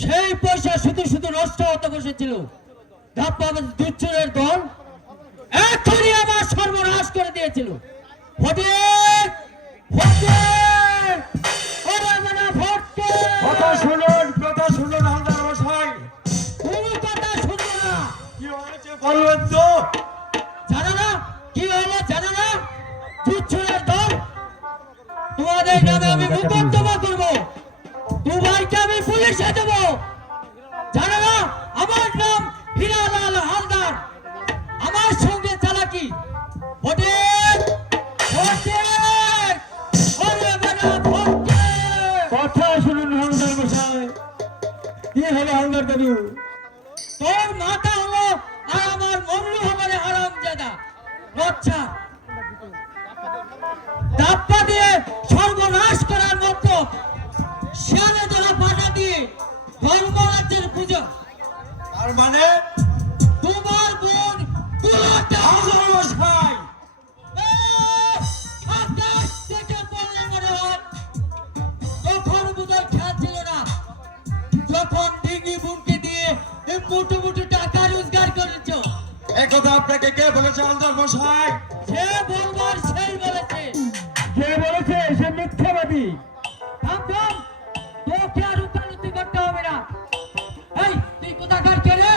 সেই পয়সা শুধু শুধু নষ্ট হতে বসেছিল। ধাপ্পাবাজ দুচ্চুরের দল এখনই আমার সর্বনাশ করে দিয়েছিল। ভোটের ভোটের ওরে মানে ভোটকে কথা শুনুন হালদার মশাই। কোনো কথা শুনবো না। কি হয়েছে বলবেন তো? জানো না কি হলো? জানো না দুচ্চুরের দল তোমাদের নামে আমি মোকদ্দমা করবো। দুবাইকে আমি পুলিশে দেবো। জানো না আমার নাম হীরালাল হালদার। আমার সঙ্গে চালাকি। ভোটের ভোটের ওরে মানে ভোটের কথা শুনুন হালদার মশাই। কি হলো হালদার দাদু? তোর মাথা হলো আর আমার মরলু হবে হারামজাদা বাচ্চা। দাপ্পা দিয়ে সর্বনাশ করার মতো শিয়ালে ধরা পাটা দিয়ে ধর্মরাজ্যের পুজো। আর মানে তোমার বোন কুলাটা হালদার মশাই, আকাশ থেকে পড়লে মনে হয় তখন বোধহয় খেয়াল ছিল না। যখন ডিঙ্গি বুনকে দিয়ে মুঠো মুঠো টাকা রোজগার করেছো। একথা আপনাকে কে বলেছে হালদার মশাই? সে বলবার সেই বলেছে। কে বলেছে? সে মিথ্যাবাদী। থাম থাম, তোকে আর উকালতি করতে হবে না। এই তুই কোথাকার কে রে?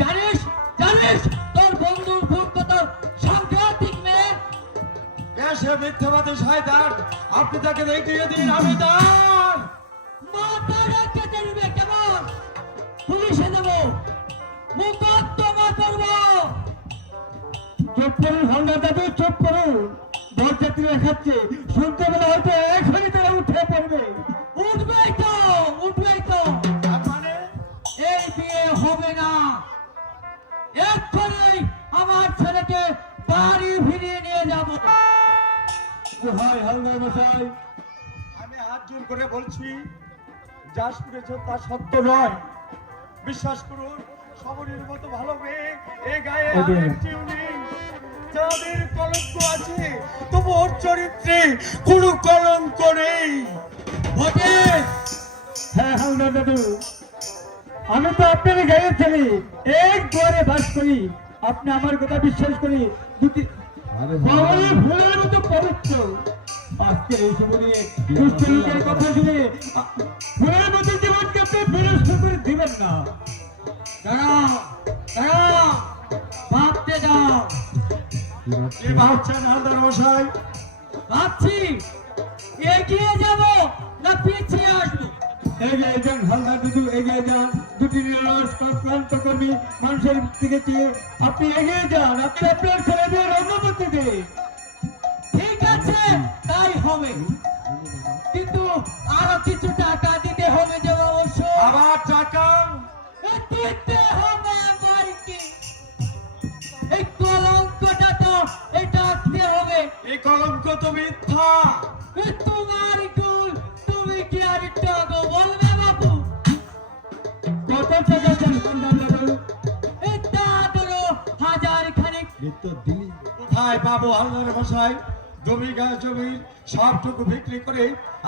জানিস জানিস তোর বন্ধু খুব কত সাংঘাতিক মেয়ে। সে মিথ্যাবাদী শয়তান। আপনি তাকে দেখিয়ে দিন, আমি তার মাথা রেখে দেবে কেমন? পুলিশে দেবো, মোকদ্দমা করবো। চুপ করুন হালদার দাদু, চুপ করুন। বরযাত্রী দেখাচ্ছে, শুনতে পেলে হয়তো এখনই তারা উঠে পড়বে। উঠবেই তো উঠবেই তো। তার মানে এই বিয়ে হবে না। এক্ষুনি আমার ছেলেকে বাড়ি ফিরিয়ে নিয়ে যাবো। হয় হালদার মশাই, আমি হাত জোর করে বলছি, যা শুনেছেন তা সত্য নয়। বিশ্বাস করুন, সবরের মতো ভালো মেয়ে এ গায়ে আর একটিও নেই। যাদের কলঙ্ক আছে তবু ওর চরিত্রে কোনো কলঙ্ক নেই। ভোটের হ্যাঁ হালদার দাদু, আমি তো আপনার গায়ের ছেলে, এক দুয়ারে বাস করি। আপনি আমার কথা বিশ্বাস করি, দুটি বাঙালি ফুলের মতো পবিত্র। আজকে এই সময় দুষ্ট লোকের কথা শুনে ফুলের মতো জীবনকে আপনি বিনষ্ট করে দিবেন না। দাঁড়াও দাঁড়াও, ভাবতে দাও। কি ভাবছেন হালদার মশাই? ভাবছি এগিয়ে যাব না পিছিয়ে আসবো। এগিয়ে যান হালদার দাদু, এগিয়ে যান। দুটি নিরলস ক্লান্ত কর্মী মানুষের দিকে দিয়ে আপনি এগিয়ে যান। আপনি আপনার ছেলেদের অনুমতি দিন। ঠিক আছে তাই হবে, কিন্তু আরো কিছু টাকা দিতে হবে যে অবশ্য। আবার টাকা? দিতে হবে আমাকে। এই কলঙ্কটা তো এটা আঁকতে হবে। এই কলঙ্ক তো মিথ্যা। তোমার গুল তুমি কি আর টাকা বলবে বাবু? কত টাকা চান হালদার দাদু? এটা ধরো 1000 খানিক। কোথায় পাবো হালদার মশাই? জমি জমির সবটুকু বিক্রি করে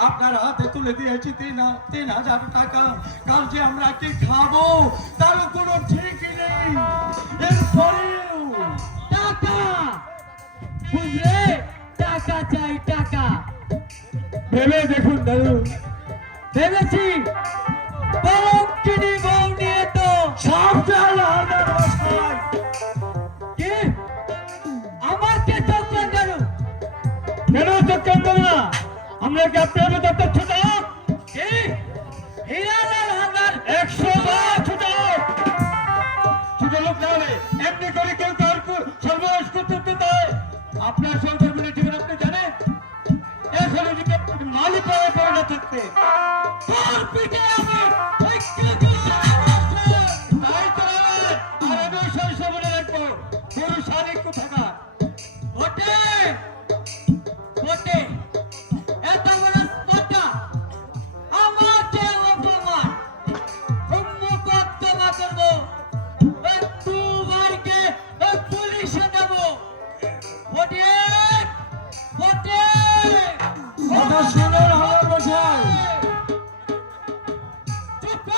আপনার হাতে তুলে দিয়েছি 3000 টাকা। কাল যে আমরা কি খাবো তার কোনো ঠিক নেই। এরপরেও টাকা বুঝলে, টাকা চাই টাকা। ভেবে দেখুন দাদু। ভেবেছি কলঙ্কিনী বউ নিয়ে তো সাবধান হালদার মশাই। কি আমাকে চক্কর কেন? কেন চক্কর দেবো না? আমরা কি আপনার মতো একটা ছোট লোক? কি হীরালাল হালদার 100 বার ছোট লোক। ছোট লোক না হলে এমনি করে কেউ কার সর্বনাশ করতে দেয়? আপনার সংসার বলে জীবন আপনি জানেন? এখন এদিকে মালিক হয়ে পড়ে না থাকতে তোর পিঠে আমি তাই তো নয়। আর আমি সরিষা বলে রাখবো, গরু শালিক কোথাকার। ভোটে ভোটে এত বড় কথা আমাকে অপমান মোকদ্দমা করবো। তোমারকে পুলিশে দেবো। ভোটে ভোটে কথা শুনুন হালদার মশাই। চুপ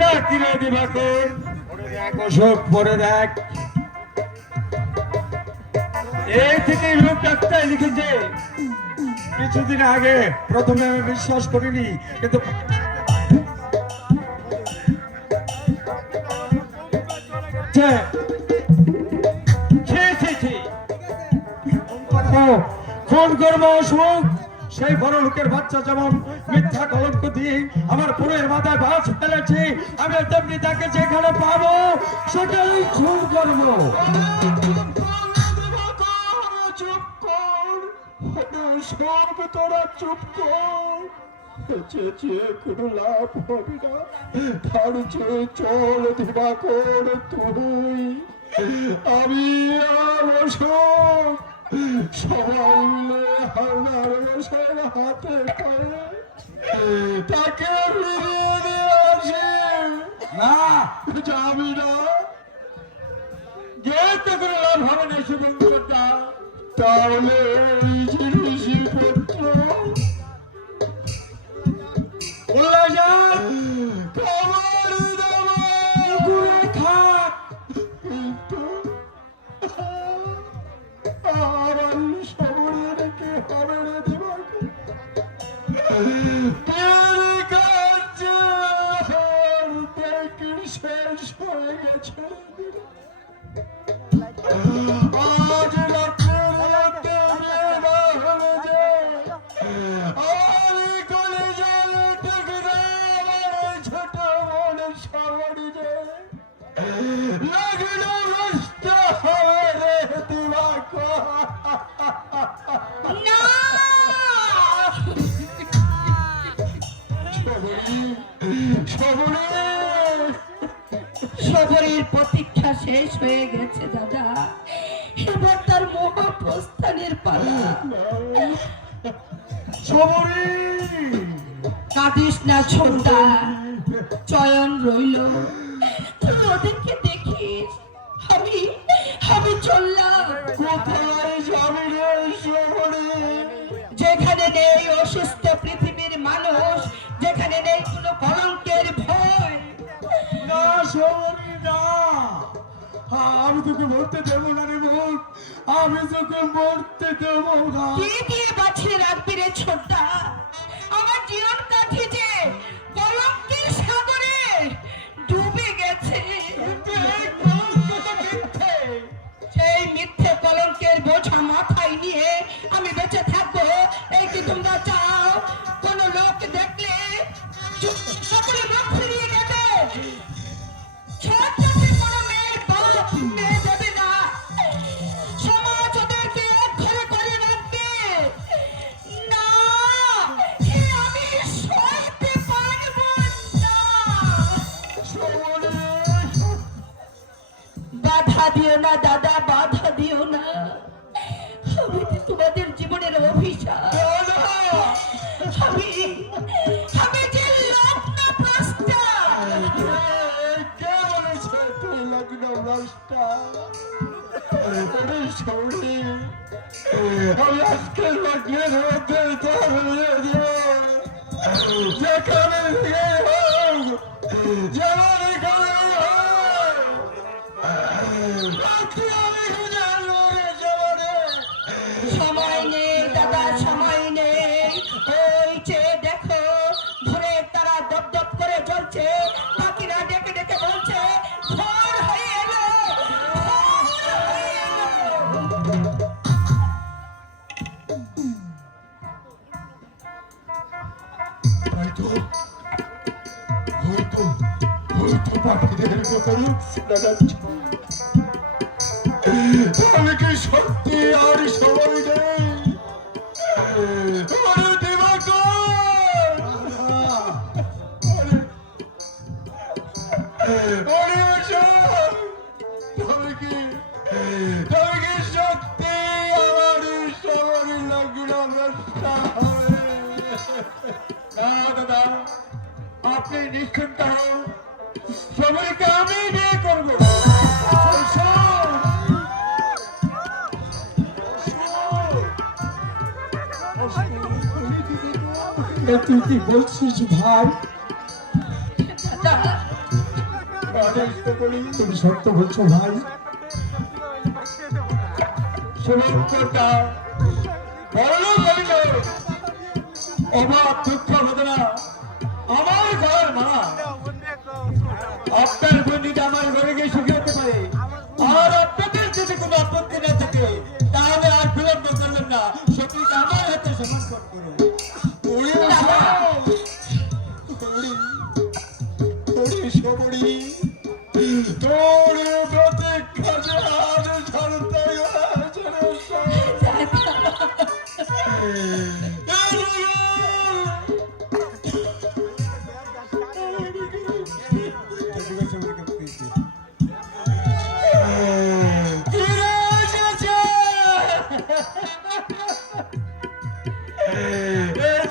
দেখ কিরে দিবাকর, পরে দেখ অশোক, পরে দেখ। এই থেকে রূপ ডাক্তার লিখেছে। কিছুদিন আগে প্রথমে আমি বিশ্বাস করিনি, কিন্তু ফোন করবো অশোক। সেই বড় লোকের বাচ্চা যেমন মিথ্যা কলঙ্ক দিয়ে আমার বোনের মাথায় বাস ফেলেছে, আমি তেমনি তাকে যেখানে পাবো সেটাই খুন করবো। চুপ কর, সব তোরা চুপ কর। চেঁচিয়ে কোনো লাভ হবে না, তার চেয়ে চল দিবাকর, তুই আমি আর অশোক সবাই মিলে হালদার মশাইয়ের হাতে পায়ে তাকে ফিরিয়ে দিয়ে আসি। না, যাবি না, যেতে করে লাভ হবে না শুভঙ্করটা। তাহলে এই জিনিসপত্র শেষ হয়ে গেছে। আজ রাত্রের মধ্যে হলে যে আমার কলেজের টুকরা আমার ছোট বোন সবরি যে লাগলো নষ্ট হয়ে রে দিবাকর। সবরের প্রতীক্ষা শেষ হয়ে গেছে দাদা, এবার তার মহাপ্রস্থানের পালা। কাঁদিস না ছোটা, চয়ন রইল, তুই ওদেরকে দেখিস, আমি আমি চললাম। কোথায় যাবি রে সবরি? যেখানে নেই অসুস্থ পৃথিবীর মানুষ, যেখানে নেই কোনো কলঙ্কের ভয়। না সবরি না, আমি তোকে মরতে দেবো না রে বোন, আমি তোকে মরতে দেবো না। কি দিয়ে বাঁচিয়ে রাখবি রে ছোট্টা? আমার জীবন কাঠি যে কলঙ্কের সাগরে ডুবে গেছে। সেই মিথ্যে কলঙ্কের বোঝা মাথায় নিয়ে আমি বেঁচে থাকবো, এই কি তোমরা চাও? কোন লোক দেখলে সকলে মুখ ফিরিয়ে নেবে? ছোট্টকে কোনো মেয়ের বাপ মেয়ে দেবে না, সমাজ ওদেরকে অক্ষরে করে রাখবে না। আমি সইতে পারবো না। বাধা দিও না দাদা, বাধা দিও না, আমি তো তোমাদের জীবনের অভিশাপ। আমি আমি যে লগ্ন ভ্রষ্টা। কে বলেছে তুই লগ্ন ভ্রষ্টা? আমি আজকের লগ্নের মধ্যে যেখানে হোক, যেমন এখানে সময় নেই দাদা, সময় নেই। ওই যে দেখো ভোরের তারা দপ দপ করে জ্বলছে, পাখিরা ডেকে ডেকে বলছে ভোর হয়ে এলো, ভোর হয়ে এলো। পাখিদের ব্যাপারে শোনা যাচ্ছে। আমি কি সত্যি আর সবাই নেই? তুমি কি সত্যি আমার সবারই লগ্ন ভ্রষ্টা হবে? না দাদা, আপনি নিশ্চিন্ত হন, সবাইকে আমি বিয়ে করবো। তুই কি বলছিস ভাই? দাদা তুমি সত্য বলছো ভাই? সুমঙ্করটা বড় বলিল, অভাব দুঃখ বেদনা আমার ঘর মারা, আপনার বন্ধুটা আমার ঘরে গিয়ে সুখে হতে পারে, আর আপনাদের যদি কোনো আপত্তি না থাকে তাহলে আর বিলম্ব করবেন না, সতীকে আমার হাতে সমর্পণ করুন। তোর প্রতীক্ষা যে আজ ছাড়তে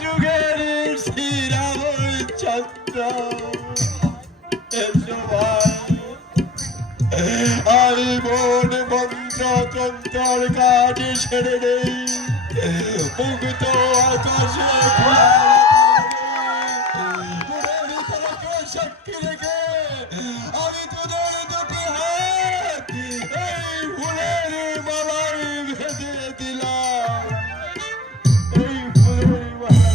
যুগের শ্রীরাম চন্দ্র আমি মন মন্ত্র তন্ত্র কাজ ছেড়ে নেই, মুক্ত আকাশে সাক্ষী রেখে আমি তোদের দুটি হাত এই ফুলের মালায় বেঁধে দিলাম, এই ফুলের মালা।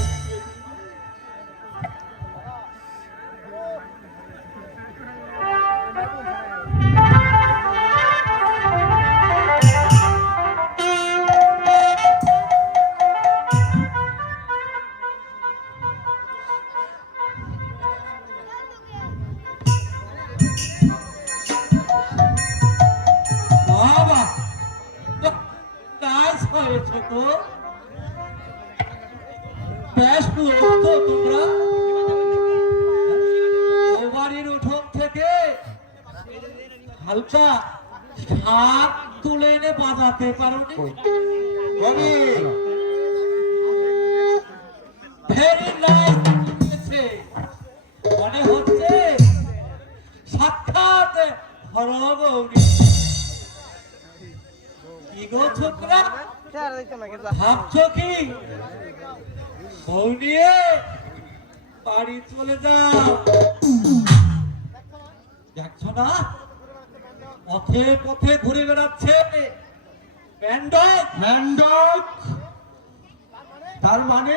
বাবা, কাজ হয়েছে তো, বেশ লোক তো তোমরা। ও বাড়ির উঠোন থেকে হালকা শাক তুলে এনে বাজাতে পারোনি? ভেরি নাইস, মনে হচ্ছে সাক্ষাৎ হরগৌরী। কি গো ছোকরা, ভাবছো কি বউ নিয়ে বাড়ি চলে যাও? দেখছো না পথে পথে ঘুরে বেড়াচ্ছে মেন্ডক। মেন্ডক তার মানে?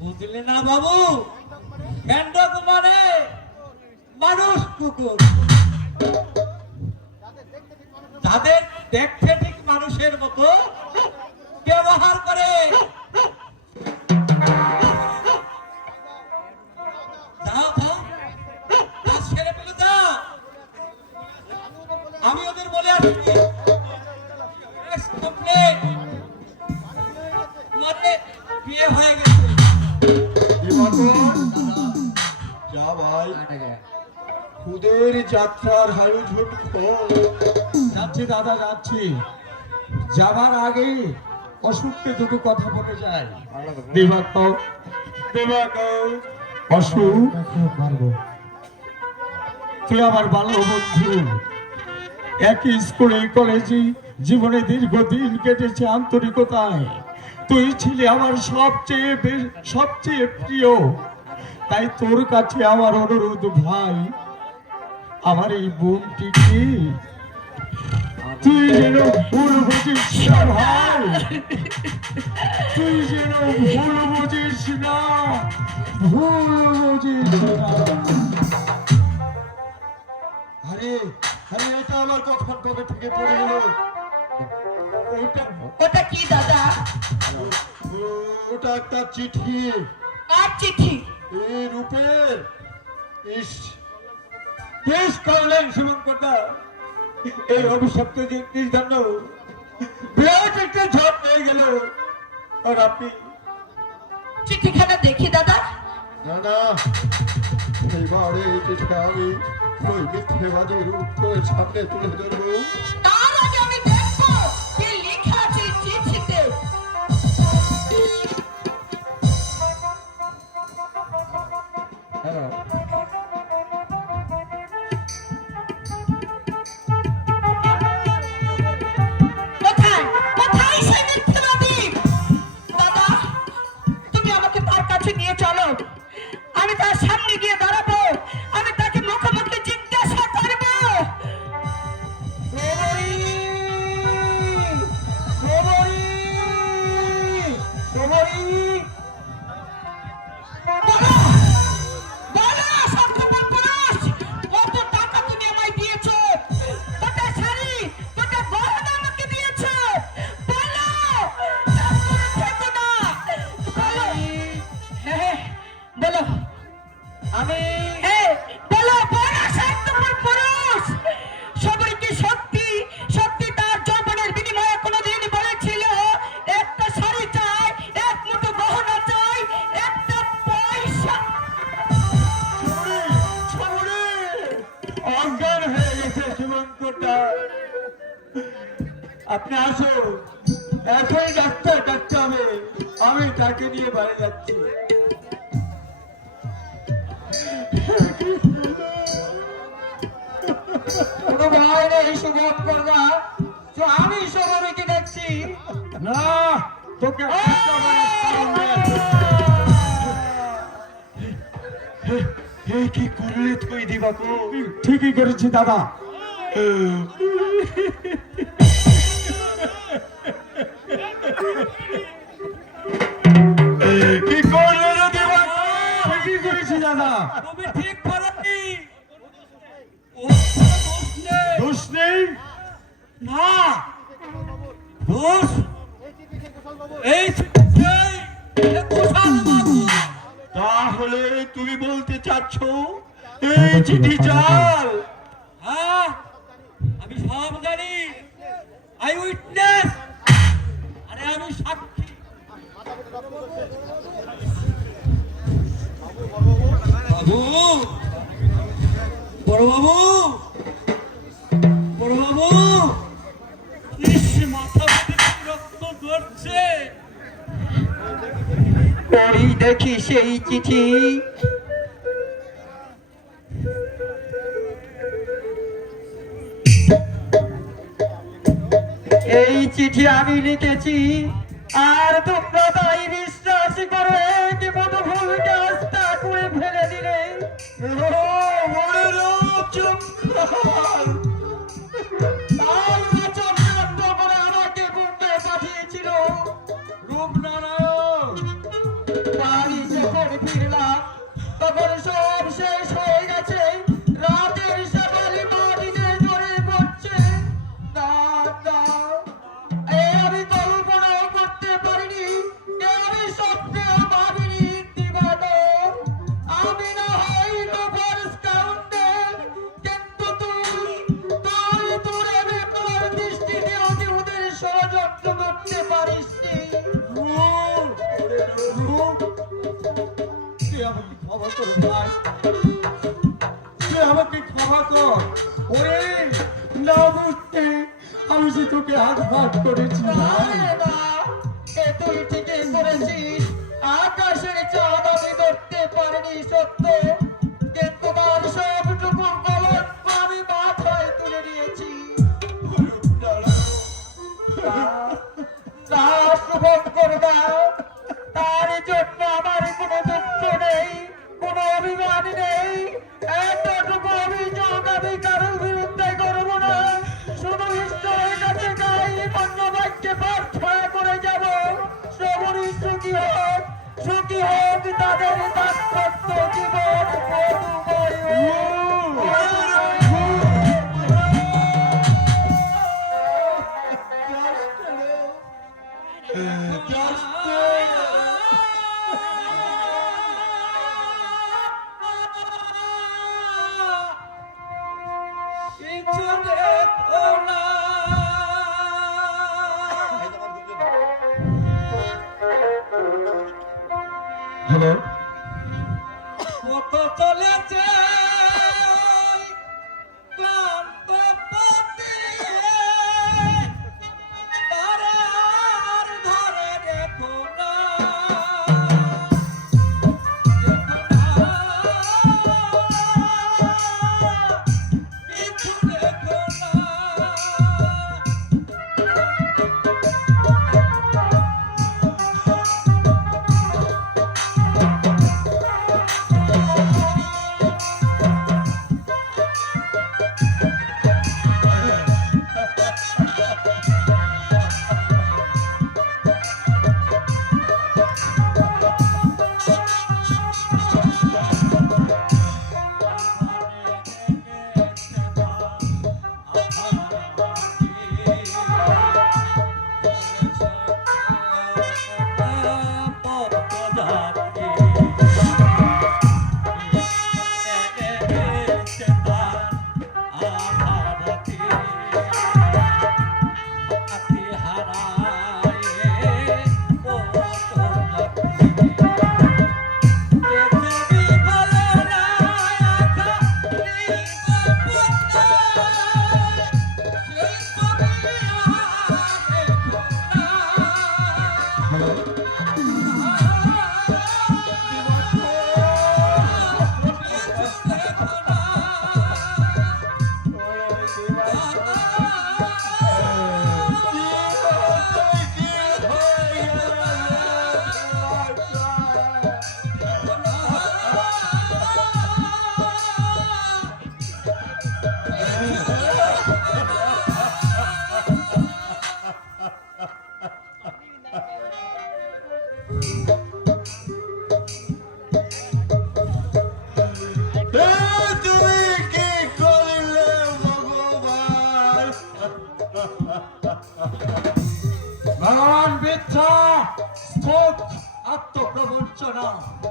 বুঝলে না বাবু, মেন্ডক মানে মানুষ কুকুর, যাদের দেখতে ঠিক মানুষের মতো ব্যবহার করে। যাও যাও, কাজ সেরে ফেলে যাও, আমি ওদের বলে আসছি মানে বিয়ে হয়ে গেছে। যা ভাই, খুদের যাত্রার হায়ু ঝুট যাচ্ছি দাদা, যাচ্ছি। যাবার আগে অসুখকে দুটো কথা বলে যায়। অসুখ, তুই আমার ভালো বন্ধু, একই স্কুলে কলেজে জীবনে দীর্ঘদিন কেটেছে আন্তরিকতায়। তুই ছিলি আমার সবচেয়ে প্রিয়, তাই তোর কাছে আমার অনুরোধ ভাই, আমার এই বোনটিকে তুই যেন ভুল বুঝিস না ভাই, তুই যেন ভুল বুঝিস না, ভুল বুঝিস না। আরে আরে, এটা আমার কখন কবে থেকে পড়ে গেল। ওটা কি দাদা? ওটা একটা চিঠি। আর চিঠি? এই রূপের ইস বেশ করলেন শুভঙ্করদা, এই অভিশপ্ত জিনিস জন্য বিরাট একটা ঝড় হয়ে গেল। আর আপনি? চিঠিখানা দেখি দাদা। না না, এইবারে এই চিঠিটা আমি ওই মিথ্যেবাদীর উত্তরের সামনে তুলে ধরবো। তার আগে আমি দেখবো কি লেখা আছে চিঠিতে। কোথায় কোথায় সেই মিথ্যাবাদী? দাদা, তুমি আমাকে তার কাছে নিয়ে চলো, আমি তার সামনে গিয়ে দাঁড়াবো, আমি তাকে মুখোমুখি জিজ্ঞাসা করব। আপনি আসুন, এখনই ডাক্তার ডাকতে হবে, আমি তাকে নিয়ে বাড়ি যাচ্ছি। কোনো ভয় নেই সুবোধ করবা, তো আমি সবাইকে দেখছি। না, তোকে এই কি করলে তুই দিবাকু? ঠিকই করেছি দাদা। কি করলে রে দিবাকু? ঠিকই করেছি দাদা। তুমি ঠিক করনি, ওর কোনো দোষ নেই। দোষ নেই? না, দোষ এই কুশাল বাবু। তাহলে তুমি বলতে চাচ্ছ এই চিঠি জাল? হ্যাঁ, আমি সব জানি, আই উইটনেস, আরে আমি সাক্ষী। বাবু, বড় বাবু, বড় বাবু, ইস, মাথা থেকে রক্ত ঝরছে। পড়ি দেখি সেই চিঠি, এই চিঠি আমি লিখেছি, আর তোমরা তাই বিশ্বাস করে কি মতো ভুলকে আস্থা করে ফেলে দিলে। চক্রান্ত করে আমাকে বুকে পাঠিয়েছিল। রূপনারায়ণ, বাড়ি যখন ফিরলাম তখন সব শেষ হয়ে গেছে। রাতের সকালে মাটিতে ঝরে পড়ছে। না, না, আমি কল্পনাও করতে পারিনি, আমি স্বপ্নেও ভাবিনি দিবাকর, আমি না হয় লোভার স্কাউন্ডেল, কিন্তু তুই তোর বেকার দৃষ্টিতে অতি ওদের ষড়যন্ত্র করতে পারিসনি। তুই আমাকে ক্ষমা কর ভাই, তুই আমাকে ক্ষমা কর। ওরে, না বুঝতে আমি যে তোকে আঘাত করেছি ভাই। না, এ তুই ঠিকই করেছিস। আকাশের চাঁদ আমি ধরতে পারিনি সত্য, কিন্তু তার সবটুকু কলঙ্ক আমি মাথায় তুলে নিয়েছি। না, শুভম করবা, তার জন্য আমার কোনো দুঃখ নেই, কোনো অভিমান নেই। এতটুকু অভিযোগ আমি কারোর বিরুদ্ধে করবো না। শুধু ঈশ্বরের কাছে গাই অন্য বাক্যে প্রার্থনা করে যাব, সবরই সুখী হোক তাদের দাম্পত্য জীবন। ভগবান বিদ্যা স্পোক আত্মপ্রবঞ্চনা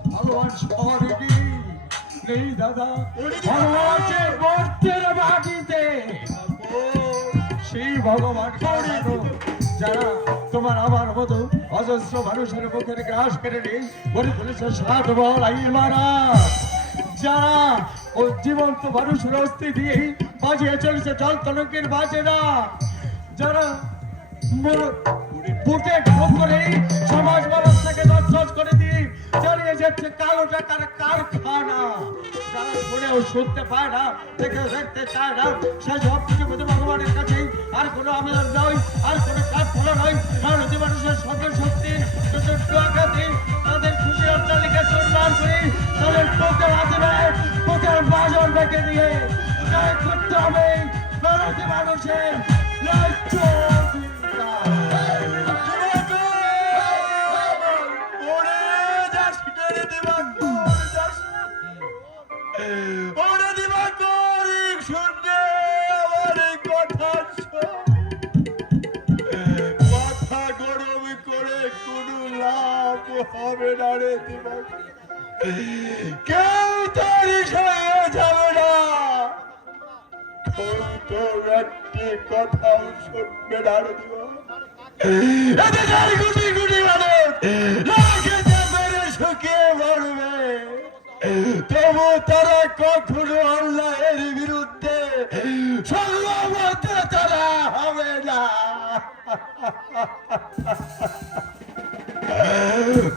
ভগবান সমাধিটি নেই দাদা ভগবান যে মূর্তির বাটিতে সেই ভগবান যারা তোমার আমার মতো অজস্র মানুষের মুখের গ্রাস কেড়ে নেই বলে তুলেছে সাত বল আইমারা যারা ও জীবন্ত মানুষের অস্থি দিয়েই বাজিয়ে চলেছে জল তনকের বাজে না যারা বুকে ঢোক করে সমাজ ব্যবস্থাকে নষ্ট করে দিয়ে চালিয়ে যাচ্ছে কালো টাকার কারখানা যারা শুনেও শুনতে পায় না দেখে দেখতে চায় না সে সব কিছু মধ্যে ভগবানের কাছে আর কোনো আবেদন নয় আর কোনো কাজ ফলো নয় কারণ যে মানুষের সঙ্গে শক্তি আঘাতে তাদের খুশি অট্টালিকা চুরমার করে তাদের বুকের হাতে বুকের বাজার বেঁকে দিয়ে করতে হবে ভারতীয় মানুষের রাজ্য হবে না রে দিবাক কেউ তোর সঙ্গে যাবে না তোর একটি কথাও শুনবে না রে দিবাক এতে যার গুটি গুটি মানুষ রাখেতে মেরে শুকিয়ে মরবে তবু তারা কখনো আল্লাহের বিরুদ্ধে সংগ্রামে তারা হবে না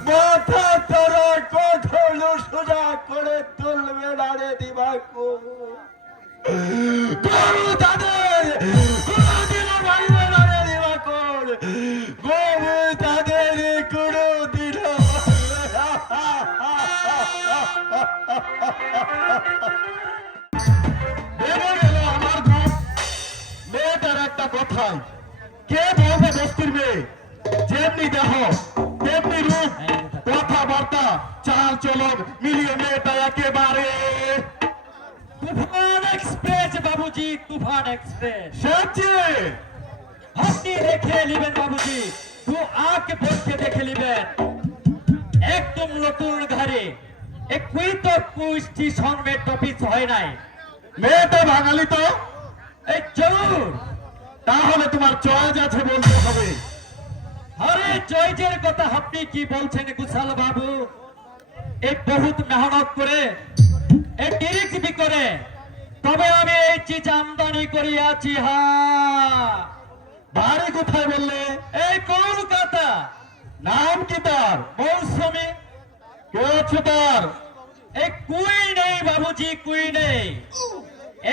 মাথা তারা কখনো সোজা করে তুলবে না রে দিবাকু গরু তাদের কোনদিন মারবে না রে দিবাকর গরু তাদের কোনদিন আমার গ্রুপ মেয়েটার একটা কথাই কে বলবে বস্তির মেয়ে যেমনি দেহ তেমনি রূপ কথাবার্তা চাল চলক মিলিয়ে মেয়েটা একেবারে তুফান এক্সপ্রেস বাবুজি তুফান এক্সপ্রেস সত্যি আপনি দেখে নেবেন বাবুজি দু আঁকে পড়তে দেখে নেবেন একদম নতুন ঘরে একই তো কুষ্টি সঙ্গে টপিস হয় নাই মেয়েটা বাঙালি তো এই জরুর তাহলে তোমার চয়েস আছে বলতে হবে আরে জয়জের কথা আপনি কি বলছেন কুশাল বাবু এই বহুত মেহনত করে এই ডিরেক্ট করে তবে আমি এই চিজ আমদানি করিয়াছি বাড়ি কোথায় বললে এই কলকাতা নাম কি তার মৌসুমী কে আছে তার এই কুই নেই বাবুজি কুই নেই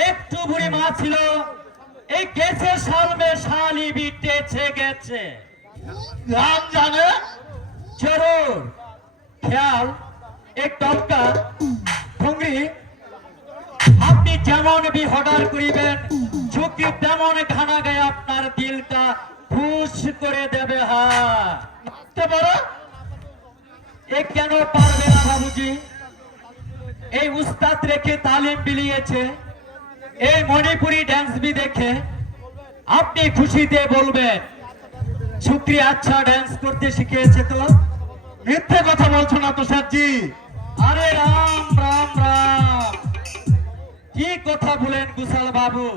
একটু বুড়ি মা ছিল এই গেছে সালমে শালি বিটেছে গেছে নাম জানে জরুর খেয়াল এক টপকা ভঙ্গি আপনি যেমন বি অর্ডার করিবেন ঝুঁকি তেমন খানা গায়ে আপনার দিলটা খুশ করে দেবে এ কেন পারবে না বাবুজি এই উস্তাদ রেখে তালিম বিলিয়েছে এই মণিপুরি ড্যান্স বি দেখে আপনি খুশিতে বলবেন শুক্রিয়া আচ্ছা ড্যান্স করতে শিখিয়েছে তো মিথ্যে কথা বলছো না তো স্যারজি আরে রাম রাম রাম কি কথা বলেন কুশাল বাবু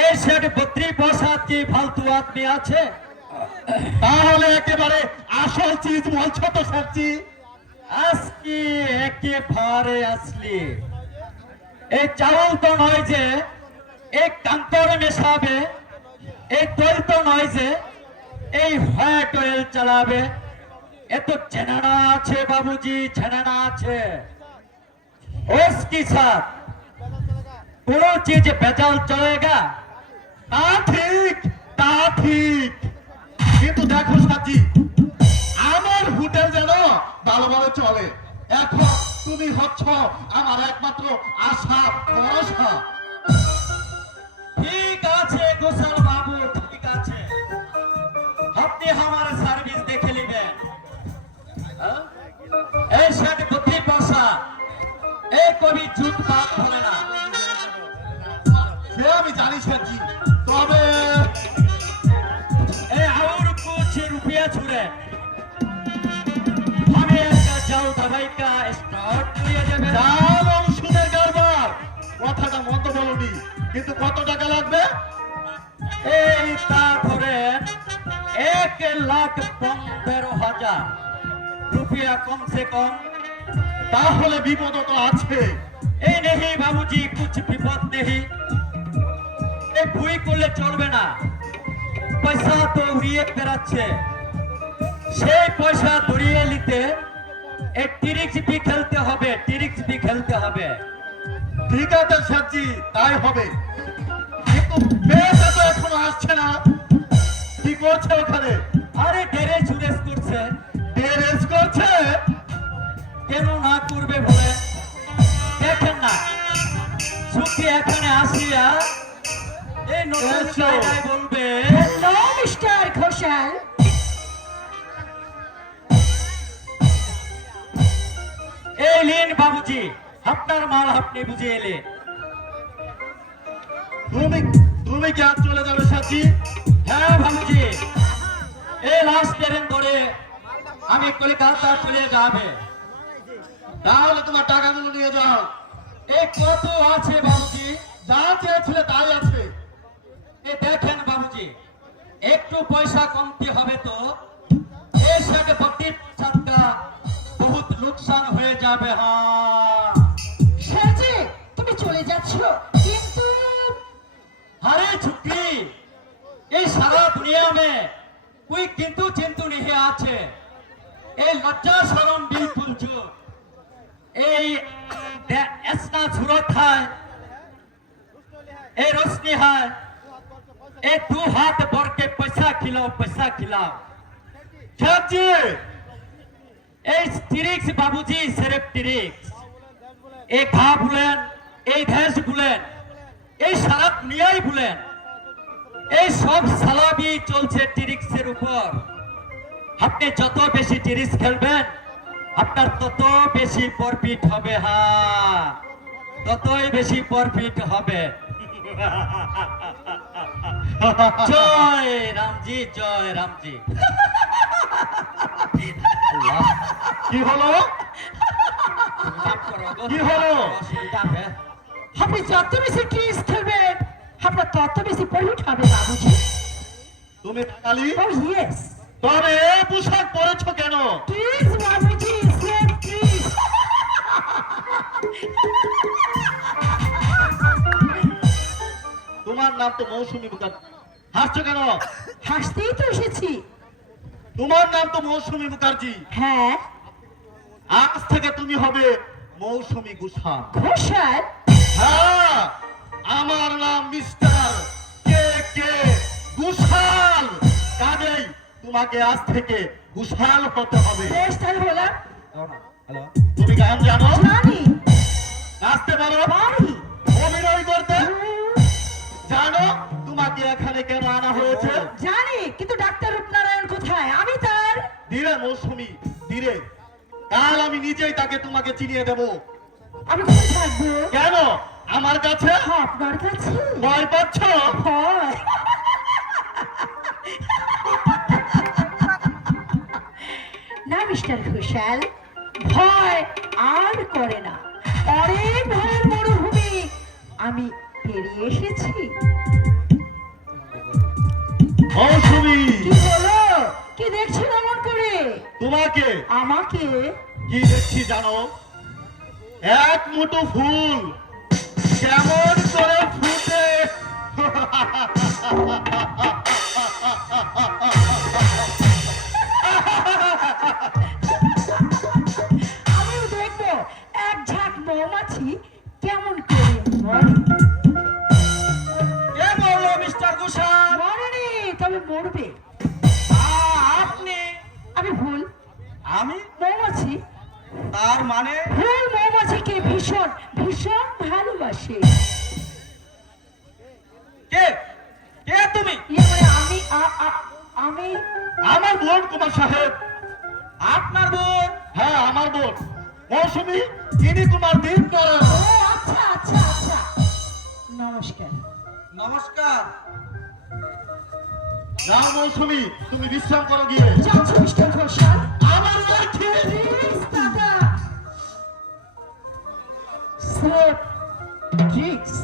এই সেট 32 কি ফালতু আদমি আছে তাহলে একেবারে আসল চিজ বলছো তো স্যারজি আজকে একেবারে আসলি এই চাউল তো নয় যে এই কান্তরে মেশাবে এই তৈল তো নয় যে এই হোয়াইট অয়েল চালাবে এত ছেনানা আছে বাবুজি ছেনানা আছে उसके साथ কোনো चीज বেজাল চলেগা তা ঠিক কিন্তু দেখো সাথী আমার হোটেল যেন ভালোভাবে চলে এখন তুমি হচ্ছ আমার একমাত্র আশা ভরসা ঠিক আছে গোসাল বাবু ঠিক আছে আপনি আমার সার্ভিস দেখে নেবেন এই সেট 32 এই কবি চুপ পাত হবে না সে আমি জানি স্যারজি তবে কিন্তু কত টাকা লাগবে? এই তা ধরেন 1,15,000 रुपया कम से कम। তাহলে বিপদ তো আছে। এই नहीं बाबूजी कुछ विपद नहीं। এই ভুই করলে চলবে না, পয়সা তো উড়িয়ে বেড়াচ্ছে, সেই পয়সা ধরিয়ে নিতে এই ট্রিক্স বি খেলতে হবে, ট্রিক্স বি খেলতে হবে। ঠিক আছে শেঠজি, তাই হবে। কিন্তু মেয়েটা তো এখনো আসছে না, কি করছে ওখানে? আরে ডেরে চুরেস করছে। ড্রেস করছে? কেন না করবে বলে? দেখেন না, সুখী এখানে আসিয়া এই নতুন এসো। জায়গায় বলবে হ্যালো মিস্টার ঘোষাল, এই লিন বাবুজি, আপনার মাল আপনি বুঝে এলে। তুমি তুমি কি আজ চলে যাবে শেঠজি? হ্যাঁ বাবুজি, এই লাস্ট ট্রেন ধরে আমি কলকাতা চলে যাবে। তাহলে তোমার টাকাগুলো নিয়ে যাও। এই কত আছে বাবুজি? যা চেয়েছিলে তাই আছে। এই দেখেন বাবুজি, একটু পয়সা কমতি হবে তো এই সাথে বকরির সাথে বহুত নুকসান হয়ে যাবে। হ্যাঁ সাজি তুমি চলে যাচ্ছ, কিন্তু अरे छुट्टी ये सारा दुनिया में कोई किंतु चिंतु नहीं आछे। ये लज्जा शरम बिल्कुल जो ये ऐसा सूरत है, ये रोशनी है, ये दो हाथ भर के पैसा खिलाओ, पैसा खिलाओ। শেঠজি, এই ট্রিক্স বাবুজি, সিরেফ ট্রিক্স। এই ঘা ভুলেন, এই দেশ ভুলেন, এই সারা দুনিয়াই ভুলেন, এই সব সালাবি চলছে ট্রিক্সের উপর। আপনি যত বেশি ট্রিক্স খেলবেন আপনার তত বেশি প্রফিট হবে। হ্যাঁ, ততই বেশি প্রফিট হবে। জয় রামজি, জয় রামজি। কি হলো? কি হলো? আপনি যত বেশি ট্রিক্স খেলবেন আপনার তত বেশি প্রফিট হবে বাবুজি। তুমি কালি, ও ইয়েস, তবে এই পোশাক পরেছো কেন? ট্রিক্স বাবুজি, সেম ট্রিক্স। তোমার নাম তো মৌসুমী মুখার্জি, হাসছো কেন? হাসতেই তো এসেছি। তোমার নাম তো মৌসুমী মুখার্জি, হ্যাঁ আজ থেকে তুমি হবে মৌসুমী ঘোষাল। ঘোষাল? হ্যাঁ, আমার নাম মিস্টার কে কে ঘোষাল। কাজেই তোমাকে আজ থেকে ঘোষাল হতে হবে। বেশ তাহলে বললাম, হ্যালো, তুমি গান জানো? জানি, নাচতে পারো? পারি। অভিনয় করতে জানো? তোমাকে এখানে কেন আনা হয়েছে? জানি, কিন্তু ডাক্তার রূপনারায়ণ কোথায়? আমি তার। ধীরে মৌসুমী, ধীরে। কাল আমি নিজেই তাকে তোমাকে চিনিয়ে দেব। আমি কোথায় থাকবো? কেন? আমার কাছে? আপনার কাছে? ভয় পাচ্ছ? হয়। না মিস্টার ঘোষাল, ভয় আর করে না। অনেক ভয়ের মরুভূমি আমি পেরিয়ে এসেছি। মৌসুমী, কি হলো? কি দেখছেন এমন করে? তোমাকে আমাকে? কি দেখছি জানো? এক মুঠো ফুল কেমন করে ফুটে। আমিও দেখবো এক ঝাঁক মৌমাছি কেমন করে মরে। কে বললো মিস্টার ঘোষাল? মরেনি, তবে মরবে। আপনি? আমি ভুল, আমি? মৌমাছি। তার মানে? ফুল মৌমাছিকে ভীষণ ভীষণ ভালোবাসে। কে কে তুমি? ইয়ে মানে আমি আমার বোন কুমার সাহেব। আপনার বোন? হ্যাঁ, আমার বোন মৌসুমী, ইনি তোমার দিন করেন। ও আচ্ছা আচ্ছা আচ্ছা, নমস্কার। নমস্কার। যাও মৌসুমী, তুমি বিশ্রাম করো গিয়ে। যাচ্ছি মিস্টার ঘোষাল। আমার লক্ষ্মী। প্লিজ দাদা, সেফ ট্রিক্স।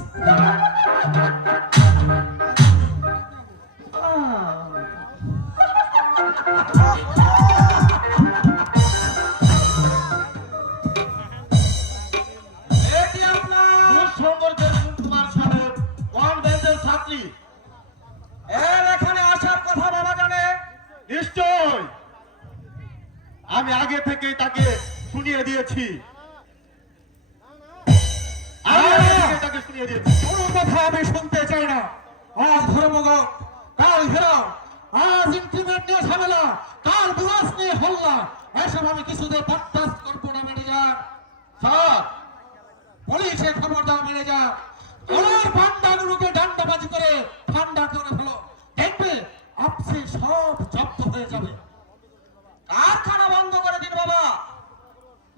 এটি আপনার সম্পর্কের কুমার সাহেব কনভেন্টের ছাত্রী। এর এখানে আসার কথা বাবা জানে? নিশ্চয়, আমি আগে থেকেই তাকে শুনিয়ে দিয়েছি। কোনো কথা আমি শুনতে চাই না। আজ ধর্মঘট, কাল ঘেরাও, আজ ইন্টিমেট নিয়ে ঝামেলা, কাল বুলাস নিয়ে হল্লা, এসব আমি কিছুতে বরদাস্ত করবো না ম্যানেজার। স্যার, পুলিশে খবর দাও ম্যানেজার, আমার পান্ডাগুলোকে ডান্ডাবাজি করে ঠান্ডা করে ফেলো, দেখবে আপসে সব জব্দ হয়ে যাবে। কারখানা বন্ধ করে দিন বাবা,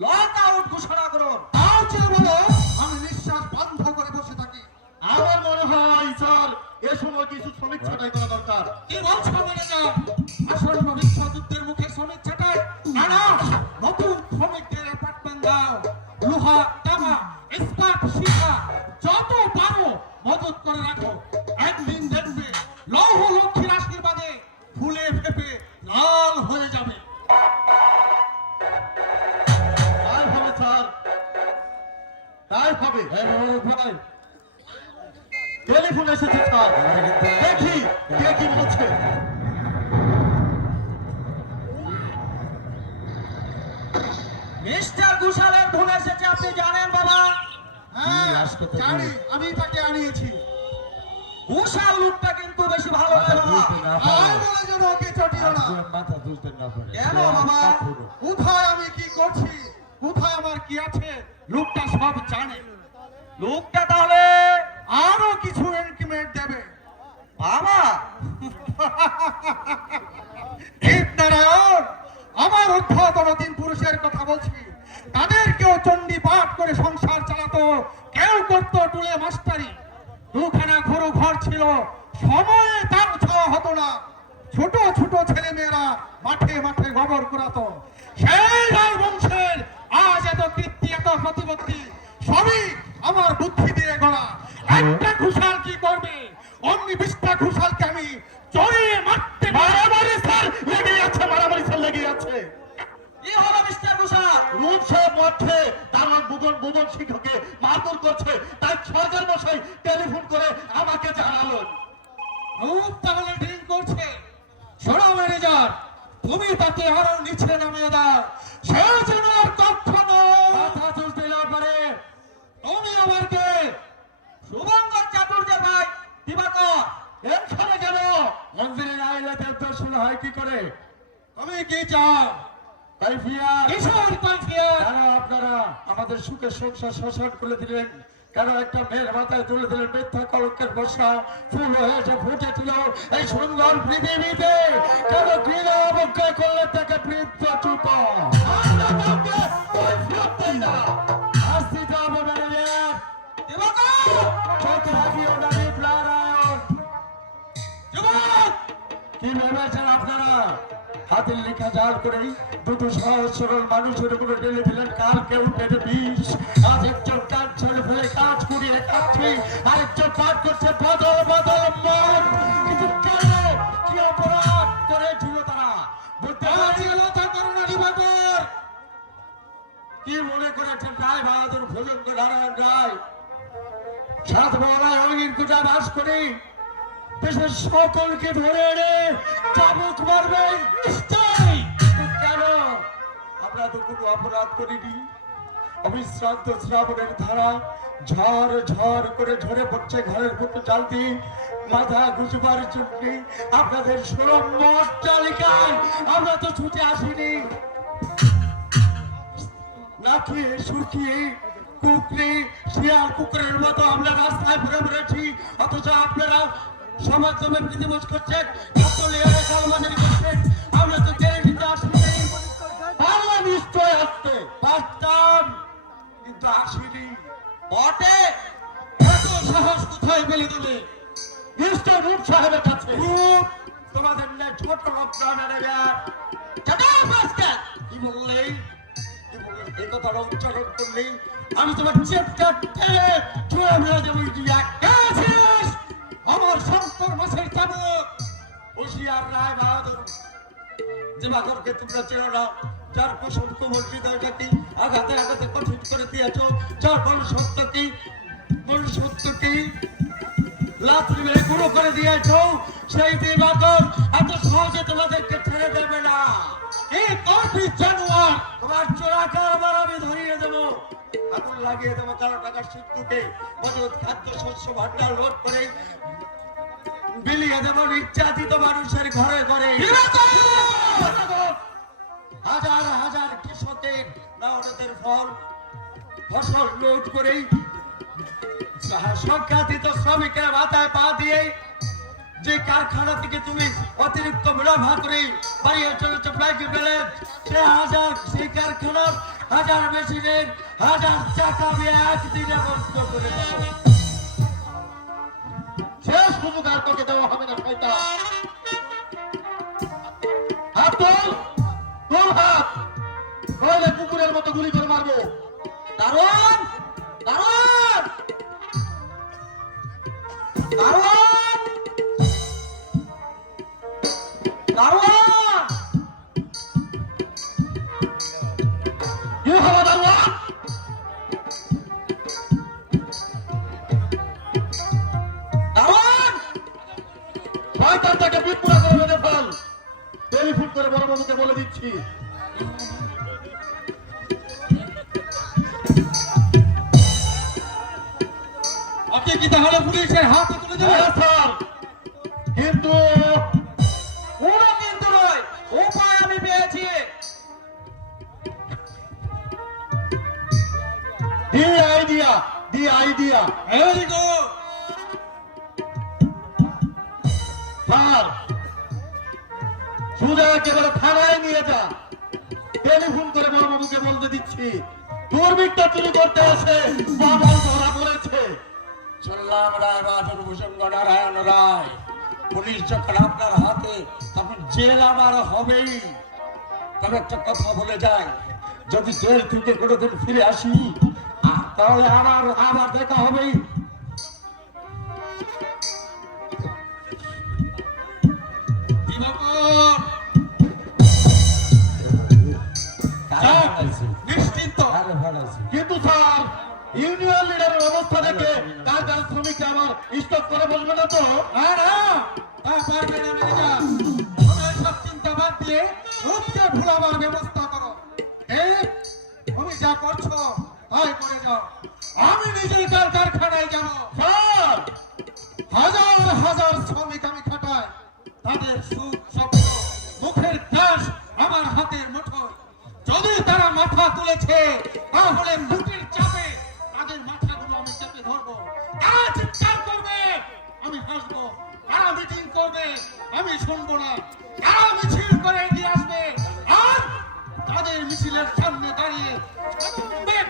লক আউট ঘোষণা করুন। তাও ছিল বলো আমি নিঃশ্বাস বন্ধ করে বসে থাকি? আমার মনে হয় স্যার এ সময় কিছু শ্রমিক ছাঁটাই করা দরকার। কি বলছো ম্যানেজার? আসন্ন বিশ্বযুদ্ধের মুখে শ্রমিক ছাঁটাই? না না, নতুন শ্রমিকদের অ্যাপার্টমেন্ট দাও, লোহা, তামা, ইস্পাত, শিখা যত পারো মদত করে রাখো। একদিন দেখবে লৌহ লক্ষ্মীর আশীর্বাদে ফুলে ফেপে লাল হয়ে যাবে। তাই হবে স্যার, তাই হবে। ভাই টেলিফোন এসেছে স্যার, দেখি কে কি বলছে। মিস্টার ঘোষালের ফোন এসেছে, আপনি জানেন বাবা? হ্যাঁ জানি, আমি তাকে আনিয়েছি। ঘোষাল লোকটা কিন্তু বেশি ভালো নয় বাবা। আর বলে যেন ওকে চটিও না। মাথা তুলতে না পারে। কেন বাবা? কোথায় আমি কি করছি, কোথায় আমার কি আছে, লোকটা সব জানে। লোকটা তাহলে আরো কিছু ইনক্রিমেন্ট দেবে বাবা। নারায়ণ, আমার উদ্ধতন তিন পুরুষের কথা বলছি। তাদের কেউ চণ্ডী পাঠ করে সংসার চালাতো, কেউ করতো টুলে মাস্টারি। দুখানা ঘরু ঘর ছিল, সময়ে তার ছোঁয়া হতো না। ছোট ছোট ছেলে মেয়েরা মাঠে মাঠে গোবর কুড়াতো। সেই রায় বংশের আজ এত কীর্তি, এত প্রতিপত্তি, সবই আমার বুদ্ধি দিয়ে গড়া। একটা ঘুষাল কি করবে, অমনি 20টা ঘুষালকে আমি জড়িয়ে মারতে। মারামারি স্যার লেগে যাচ্ছে, মারামারি স্যার লেগে যাচ্ছে। কি হলো মিস্টার ঘুষাল? রূপ সাহেব মধ্যে দারোয়ান ভুবন সিংহকে মারধর করছে, তাই সরকার মশাই টেলিফোন করে আমাকে জানালো। রূপ তাহলে ড্রিঙ্ক করছে? শোনো ম্যানেজার, তুমি তাকে আরো নিচে নামিয়ে দাও, সেও যেন আর কখনো মাথা তুলতে না পারে। তুমি আমার কে? শুভঙ্কর চাতুর্যের ভাই দিবাকর। এখানে কেন? মন্দিরে না এলে দেবদর্শন হয় কি করে? তুমি কি চাও? আপনারা আমাদের সুখের সংসার শোষণ করে দিলেন কেন? একটা মেয়ের মাথায় তুলে দিলেন মিথ্যা কলঙ্কের বর্ষা, ফুল হয়েছে ফুটেছিল এই সুন্দর পৃথিবীতে। কেন ঘৃণা অবজ্ঞা করলে তাকে বৃদ্ধ চুপ আসতে হবে ম্যানেজার। চোখে রাখিও না নারায়ণ। কি ভেবেছেন আপনারা? হাতের লেখা জাল করে দুটো সহজ সরল মানুষের উপরে ঢেলে দিলেন। কাল কেউ পেটে বিষ, আজ একজন কাজ ছেড়ে ফেলে কাজ করিয়ে কাটছে, আরেকজন পাঠ করছে বদল বদল মন। কিন্তু কেন, কি অপরাধ করেছিল তারা? কি মনে করেছেন রায় বাহাদুর ভোজঙ্গ নারায়ণ রায় সাত বাংলায় অগির কুটা বাস করি দেশের সকলকে ধরে এনে চাবুক মারবে? কেন? আমরা তো কোনো অপরাধ করিনি। অবিশ্রান্ত শ্রাবণের ধারা ঝড় ঝড় করে ঝরে পড়ছে ঘরের মতো জ্বালতি মাথা গুজবার জন্য। আপনাদের সুরম্য অট্টালিকায় আমরা তো ছুটে আসিনি, না খেয়ে শুকিয়ে কুকরি শিয়াল কুকুরের মতো আমরা রাস্তায় ঘুরে বেড়াচ্ছি। অথচ আপনারা সমাজ জমে প্রতিবোধ করছেন, করছেন। আমরা তো জেনে নিতে আসিনি। আমরা নিশ্চয় আসতে পারতাম, কিন্তু আসিনি বটে। এত সাহস কোথায় পেলে তুমি? মিস্টার রূপ সাহেবের কাছে। রূপ তোমাদের না ছোট কি বললেই এই কথাটা উচ্চারণ করলেই আমি তোমার চেপটা টেনে ছুঁড়ে মেরে দেবো। আমার 70 মাসের চাবুক হুঁশিয়ার রায় বাহাদুর দিবাকরকে তোমরা চেনো না, যার কুসুম কোমল হৃদয়টাকে আঘাতে আঘাতে কঠিন করে দিয়েছ, যার মনুষ্যত্বকে লাথি মেরে গুঁড়ো করে দিয়েছ, সেই দিবাকর এত সহজে তোমাদেরকে ছেড়ে দেবে না। এই কর্মী জানোয়ার, তোমার চোরা কারবার আমি ধরিয়ে দেবো, আগুন লাগিয়ে দেবো কালো টাকার সিদ্ধুকে, মজুদ খাদ্য শস্য ভান্ডার লোড করে বিলিয়ে দেবো নির্যাতিত মানুষের ঘরে ঘরে। হাজার হাজার কৃষকের মেহনতের ফসল লোড করে সংখ্যাতীত শ্রমিকের মাথায় পা দিয়ে যে কারখানা থেকে তুমি অতিরিক্ত মুনাফা করে বাড়িয়ে চলেছে ব্যাংক ব্যালেন্স, সেই কারখানার হাজার মেশিনের হাজার টাকা আমি একদিনে বন্ধ করে দেবো। শেষ সুযোগ আর তোকে দেওয়া হবে না শয়তান। হাত তোল, তোর হাত, নইলে কুকুরের মতো গুলি করে মারবো। দারোয়ান, দারোয়ান, দারোয়ান, দারোয়ান, কি হবে দারোয়ান? দারোয়ান, শয়তানটাকে পিটপুরা করে বেঁধে ফেল। টেলিফোন করে বড় বাবুকে বলে দিচ্ছি। আপনি কি তাহলে পুলিশের হাতে তুলে দেবেন? হ্যাঁ, স্যার, কিন্তু কোনো কিন্তু নয়, উপায় আমি পেয়েছি। The idea very good. Sir, সোজা একেবারে থানায় নিয়ে যা। টেলিফোন করে বড় বাবুকে বলতে দিচ্ছি দুর্বৃত্ত চুরি করতে এসে বাবা ধরা পড়েছে। শুনলাম রায় বাহাদুর ভূষণ নারায়ণ রায়, পুলিশ যখন আপনার হাতে তখন জেল আমার হবেই। তবে একটা কথা বলে যাই, যদি জেল থেকে কোনোদিন ফিরে আসি তাহলে আবার দেখা হবেই। নিশ্চিন্ত। কিন্তু স্যার, ইউনিয়ন লিডারের অবস্থা দেখে কারখানা শ্রমিককে আমার স্টক করে বলবে না তো? পারবে না ম্যানেজার। তুমি সব চিন্তা বাদ দিয়ে রূপকে ভুলাবার ব্যবস্থা করো। তুমি যা করছো তাই করে যাও। আমি নিজেই কারখানায় যাবো। স্যার, হাজার হাজার শ্রমিক আমি খাটাই, তাদের সুখ স্বপ্ন মুখের গ্রাস আমার হাতের মুঠোয়। যদি তারা মাথা তুলেছে তাহলে মুখের চাপে তাদের মাথাগুলো আমি চেপে ধরবো। তারা চিৎকার করবে, আমি হাসবো। তারা মিটিং করবে, আমি শুনবো না। তারা মিছিল করে এগিয়ে আসবে, আর তাদের মিছিলের সামনে দাঁড়িয়ে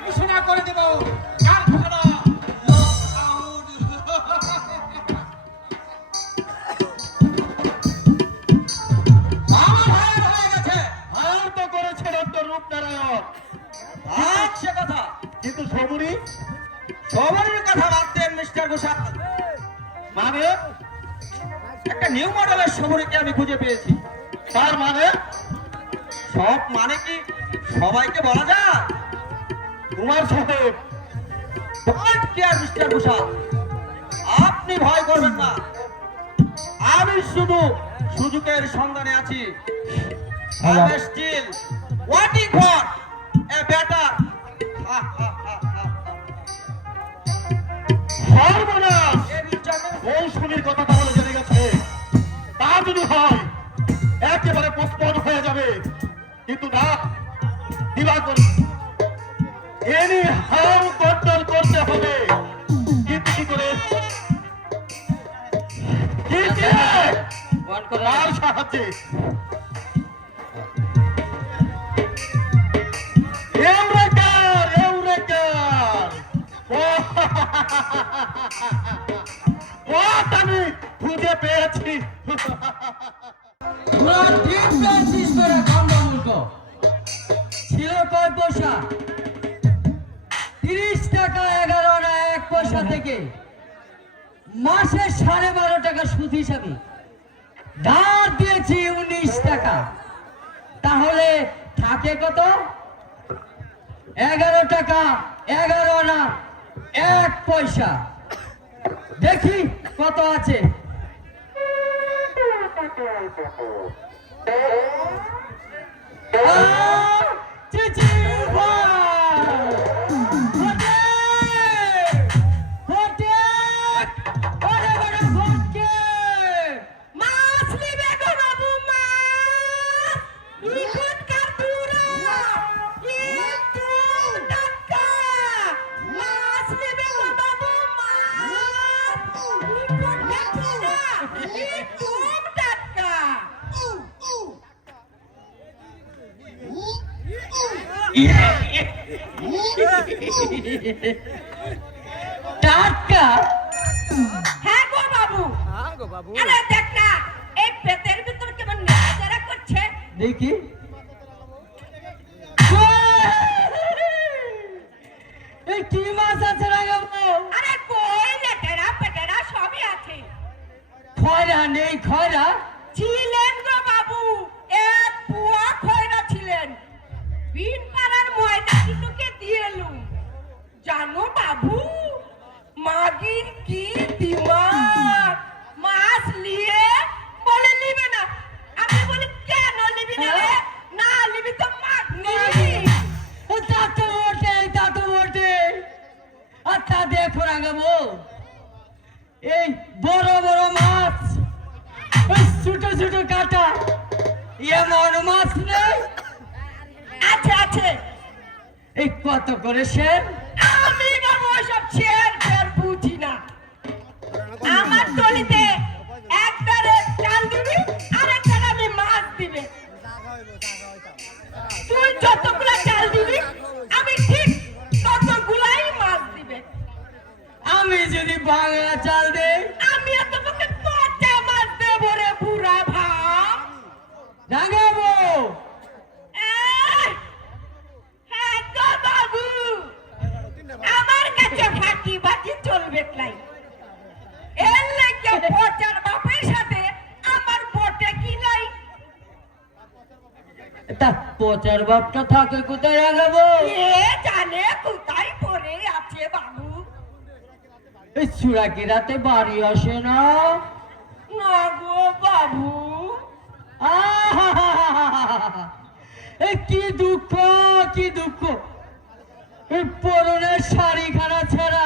ঘোষণা করে দেবো কারখানা লকডাউন। হায়ার তো করেছে ডক্টর রূপনারায়ণ, সে কথা, কিন্তু সবুরি সবারই কথা বাদ দেন মিস্টার ঘোষাল। মানে? একটা নিউ মডেলের সবরীকে আমি খুঁজে পেয়েছি। তার মানে? সব মানে কি সবাইকে বলা যায়? কুমার সাহেব, ডোন্ট কেয়ার মিস্টার ঘোষাল, আপনি ভয় করবেন না। আমি শুধু সুযোগের সন্ধানে আছি। I'm still waiting for a better. সর্বনাশ! মৌসুমীর কথা তাহলে জেনে গেছে। তা যদি হয় একেবারে পোস্টপোন হয়ে যাবে, কিন্তু না, দিবাকর এনি হাউ কন্ট্রোল করতে হবে। কিন্তু কি করে? কি দিয়ে? কার সাহায্যে? ইউরেকার, ইউরেকার! পথ আমি খুঁজে পেয়েছি। তোরা ঠিক পেয়েছিস তোরা গন্ধমূর্খ। ছিল কয় পয়সা? 30 টাকা 11 আনা 1 পয়সা থেকে মাসে 12.5 টাকা সুদ হিসাবে ধার দিয়েছি 19 টাকা। থাকে কত? 11 টাকা 11 আনা 1 পয়সা। দেখি কত আছে। চিচি মাছ নিবে গো বাবু, মাছ ইকুট কাতুরা ইকু টাকা। মাছ নিবে গো বাবু, মাছ ইকুট কাতুরা ইকু টাকা। টাকা? হ্যাঁ গো বাবু। আরে দেখ না, এই পেটের ভিতর কেমন নাড়াচাড়া করছে। দেখি। এই কি মাছ আছে রাগাবো? আরে কই লেটেরা পেটেরা সবই আছে। খয়রা নেই? খয়রা ছিলেন গো বাবু, এক পুয়া খয়রা ছিলেন। বিন পাড়ার ময়দা দুটোকে দিয়ে এলুম। জানো বাবু, মাগির কি দিমাগ। মাছ নিয়ে বলে নিবে না। আমি বলি কেন নিবি না রে? না নিবি তো মাছ নিবি। তা তো বটে, তা তো বটে। আচ্ছা দেখো রাগাবো, এই বড় বড় মাছ, ওই ছোট ছোট কাটা, এমন মাছ নেই? আছে আছে। এই কত করে সের? আমি বাবু ওসব শেয়ার ফের বুঝি না। আমার টলিতে একবারে চাল দিবি, আরেকবার আমি মাছ দিবে। তুই যতগুলা চাল দিবি, আমি ঠিক ততগুলাই মাছ দিবে। আমি যদি বাংলা চাল দেই? আমি তোকে পচা মাছ দেবো রে বুড়া ভাব। রাগাবো হ্যাঁ গো বাবু, আমার কাছে ফাঁকি বাকি চলবে নাই। এর লাগে পচার বাপের সাথে আমার বটে কি নাই। তা পচার বাপটা থাকে কোথায় রাগাবো? এ জানে কোথায় পড়ে আছে বাবু। এই চূড়াকি রাতে বাড়ি আসে না? না গো বাবু। আহা! এ কি দুঃখ, কি দুঃখ। এই পরনের শাড়িখানা ছাড়া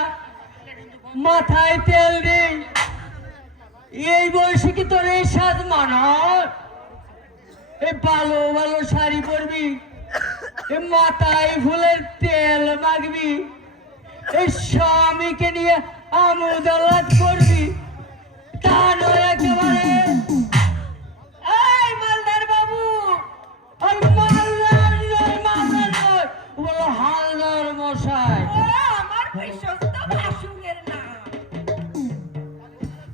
মাথায় তেল নেই। এই বয়সে কি তোর এই সাজ মানার? এই ভালো ভালো শাড়ি পরবি, এই মাথায় ফুলের তেল মাখবি, এই স্বামীকে নিয়ে আমোদ করবি, তা নয় একেবারে। এই মালদার বাবু, আর মালদার নয়, মালদার নয়, বলো হালদার মশাই। ও আমার বিশ্বস্ত ভাসুরের নাম।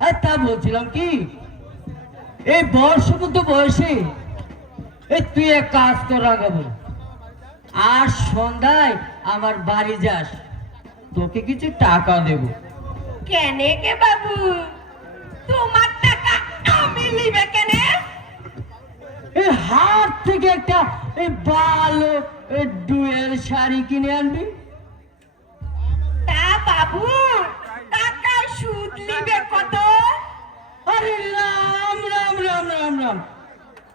আর তা বলছিলাম কি, এই বর্ষমধ্য বয়সে এই তুই এক কাজ কর রাগাবো, আর সন্ধ্যায় আমার বাড়ি যাস, তোকে কিছু টাকা দেব। কেনে কে বাবু? তোমার টাকা আমি নিবে কেনে? এই হাট থেকে একটা এই ভালো ডুয়েল শাড়ি কিনে আনবি। তা বাবু, টাকা সুদ নিবে কত? আরে রাম রাম রাম রাম রাম,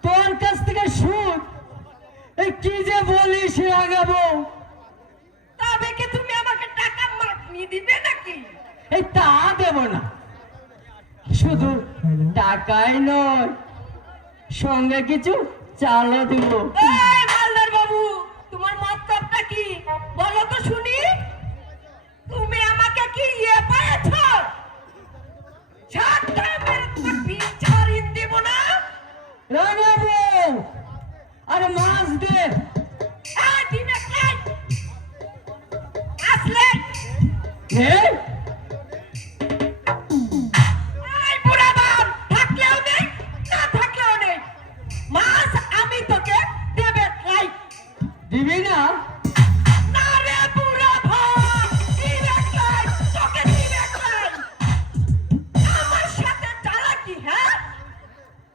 তোর কাছ থেকে সুদ? এই কি যে বলিস রাগাবো। তবে কি তুমি আমাকে টাকা মাগনি দিবে নাকি? এই তা দেব না, শুধু টাকাই নয়, সঙ্গে কিছু চালও দিব। এই মালদার বাবু, তোমার মতলবটা কি বলো তো শুনি। তুমি আমাকে কি ইয়ে পাইছো? ছাড়টা মেরে তোমার বিচারিন দিব না। রাগাবো, আরে মাছ দে। এই দিবে খাই আসলে। হে এই বুড়া বাপ, থাকলেও নেই না থাকলেও নেই, মাছ আমি তোকে দেবে খাই। দিবি না? না রে বুড়া ভাই, দিবে খাই, তোকে দিবে খাই। আমার সাথে চালাকি, হ্যাঁ?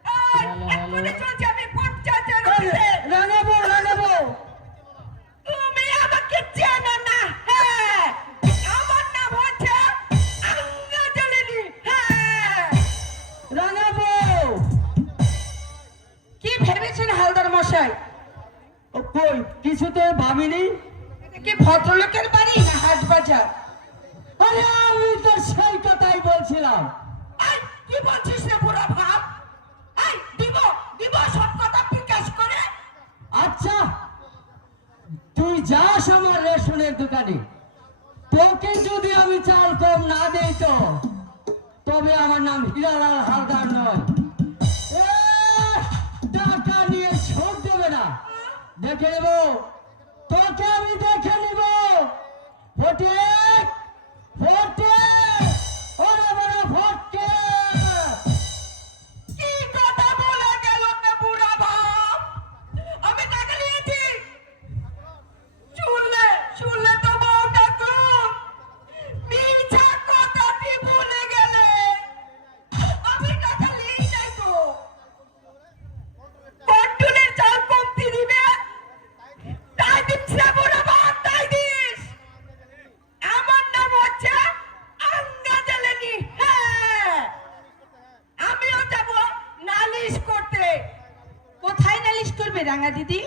এই, এক্ষুনি চলছে আমি পঞ্চায়েতের অফিসে। রাগাবো রাগাবো, ভেবেছেন হালদার মশাই? ও কই কিছু তো ভাবিনি। এটা কি ভদ্রলোকের বাড়ি না হাট বাজার? আরে আমি তো সেই কথাই বলছিলাম। এই, কি বলছিস রে বুড়া ভাব? এই, দিব দিব সব কথা বিকাশ করে। আচ্ছা তুই যাস আমার রেশনের দোকানে, তোকে যদি আমি চাল কম না দেই তো তবে আমার নাম হীরালাল হালদার নয়। টাকা নিয়ে ছোট দেবে না, দেখে নেব তোকে, আমি দেখে নেব। ফটিক ফটিক ওরে বড় ফটিক। কি কথা বলে গেল না বুড়া ভাব? আমি টাকা নিয়েছি। শুনলে শুনলে তো বউ ঠাকুর, মিছা কথাটি ভুলে গেলে। আমি টাকা নিয়েই নাই তো। কন্ট্রোলের চাল কমতি দিবে, তাই দিচ্ছে বুড়া ভাব, তাই দিস। আমার নাম হচ্ছে আঙ্গা জ্বালানি। হ্যাঁ, আমিও যাব নালিশ করতে। কোথায় নালিশ করবে রাঙা দিদি?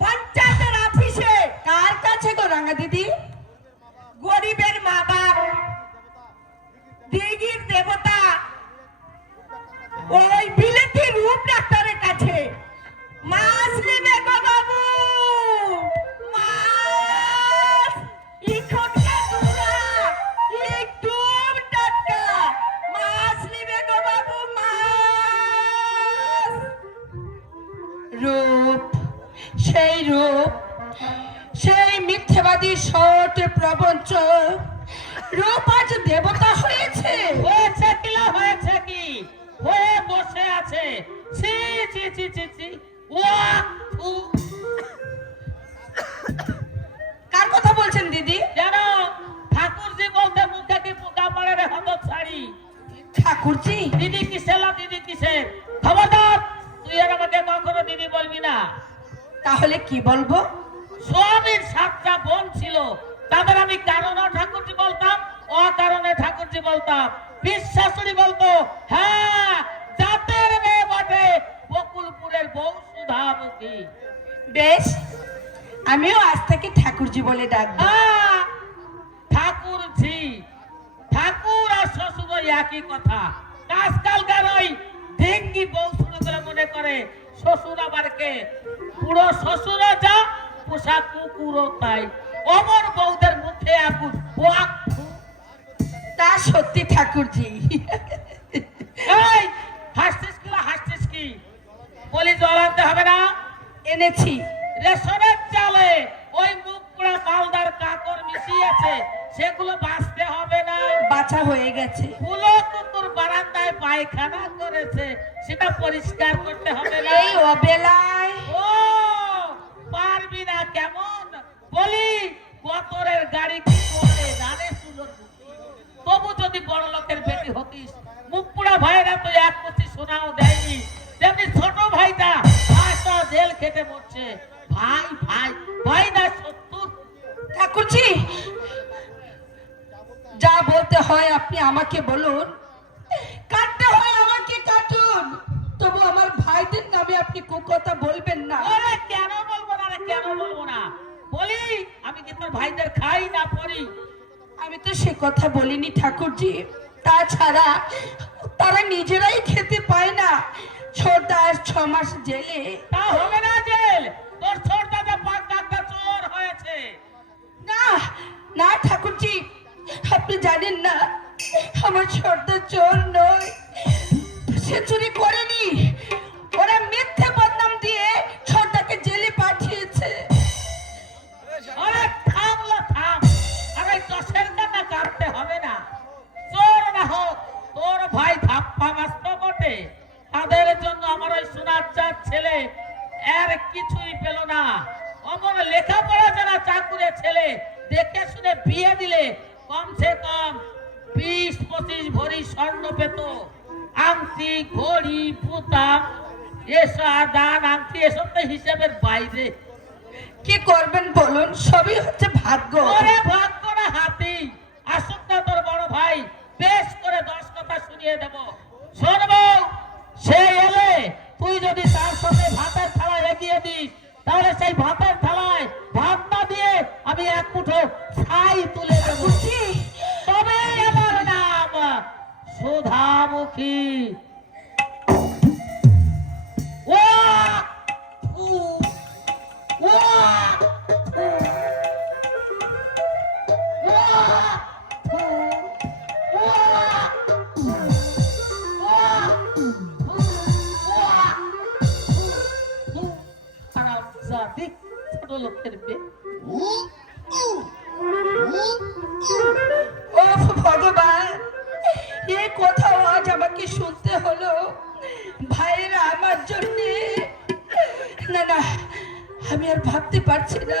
পঞ্চায়েতের অফিসে। কার কাছে গো রাঙা দিদি? গরিবের মা বাপ, দিঘির দেবতা, ওই বিলেতি রূপ ডাক্তারের কাছে। মাছ নেবে গো বাবু, মাছ। ইখনকার দুরা, একদম টাটকা। মাছ নেবে গো বাবু, মাছ। রূপ, সেই রূপ, সেই মিথ্যাবাদী সৎ প্রপঞ্চ রূপ আজ দেবতা হয়েছে। হয়েছে কি লাভ, হয়েছে কি? হয়ে বসে আছে। ছি ছি ছি ছি ছি। ওয়া থু। কার কথা বলছেন দিদি? জানো ঠাকুরজি বলতে মুখে কি পোকা পড়ে রে হত ছাড়ি। ঠাকুরজি? দিদি কিসের লা, দিদি কিসের? খবরদার তুই আর আমাকে কখনো দিদি বলবি না। তাহলে কি বলবো? স্বামীর 7টা বোন ছিল, তাদের আমি কারণে ঠাকুরজি বলতাম, অকারণে ঠাকুরজি বলতাম। বিশ্বাসুরি বলতো হ্যাঁ জাতের মেয়ে বটে, বকুলপুরের বউ সুধামুখী। বেশ, আমিও আজ থেকে ঠাকুরজি বলে ডাকবো। হ্যাঁ, ঠাকুরজি। ঠাকুর আর শ্বশুর ওই একই কথা। আজকালকার ওই ডেঙ্গি বউ শুরু করে মনে করে শ্বশুর আবার কে? পুরো শ্বশুরও যা, পোষা কুকুরও তাই। অমর বউদের মুখে আগুন। ওয়াক থু। তা সত্যি ঠাকুরজি। এই হাসছিস কি রে, হাসছিস কি? বলি জল আনতে হবে না? এনেছি। রেশনের চালে ওই মুখ পোড়া মালদার কাকর মিশিয়েছে, সেগুলো বাঁচতে হবে না? বাছা হয়ে গেছে। ফুলো কুকুর বারান্দায় পায়খানা করেছে, সেটা পরিষ্কার করতে হবে না? এই অবেলায় ও পারবি না কেমন? বলি বতরের গাড়ি কি করে জানে সুন্দর, তবু যদি বড় লোকের বেটি হতিস, মুখ পোড়া ভাইরা তো এক কোটি সোনাও দেয়নি, তেমনি ছোট ভাইটা 5টা জেল খেটে মরছে। ভাই ভাই ভাই না 70। ঠাকুরজি, যা বলতে হয় আপনি আমাকে বলুন, কাটতে হয় আমাকে কাটুন, তবু আমার ভাইদের নামে আপনি কুকথা বলবেন না। ওরে কেন বলবো না রে, কেন বলবো না? বলি আমি কি তোর ভাইদের খাই না পড়ি? আমি তো সে কথা বলিনি ঠাকুরজি। তাছাড়া তারা নিজেরাই খেতে পায় না। ছোটদা 6 মাস জেলে। তা হবে না জেল, তোর ছোট দাদা 5 টাকা চোর হয়েছে। না না ঠাকুরজি, আপনি জানেন না আমার ছোটদা চোর নয়, সে চুরি করেনি। ওরা মিথ্যে বদনাম দিয়ে ছোটদাকে জেলে পাঠিয়েছে। আরে থামলো থাম, আরে 10-এর টাকা কাটতে হবে না। চোর না হোক, তোর ভাই ধাপ্পা মাস্ত বটে। তাদের জন্য আমার ওই সোনার চাঁদ ছেলে এর কিছুই পেল না। অমর লেখাপড়া যারা চাকুরে ছেলে দেখে শুনে বিয়ে দিলে কমসে কম 20-25 ভরি স্বর্ণ পেত। আংটি, ঘড়ি, পুতা, এসব দান আংটি, এসব তো হিসেবের বাইরে। কি করবেন বলুন, সবই হচ্ছে ভাগ্য। ওরে ভাগ্য না হাতি। আসুক না তোর বড় ভাই, বেশ করে 10 কথা শুনিয়ে দেব। শোনবো সে এলে তুই যদি তার সাথে ভাতের থালা এগিয়ে দিস তাহলে সেই ভাতের থালায় ভাত না দিয়ে আমি এক মুঠো ছাই তুলে দেবো। তবে আমার নাম সুধামুখী। ও উ, ও, উ, ও, উ, ও, হারামজাদি ছোট লোকের মেয়ে। ও ভগবান, এ কোথাও আজ আমাকে শুনতে হলো। ভাইরা আমার জন্য, না না, আমি আর ভাবতে পারছি না।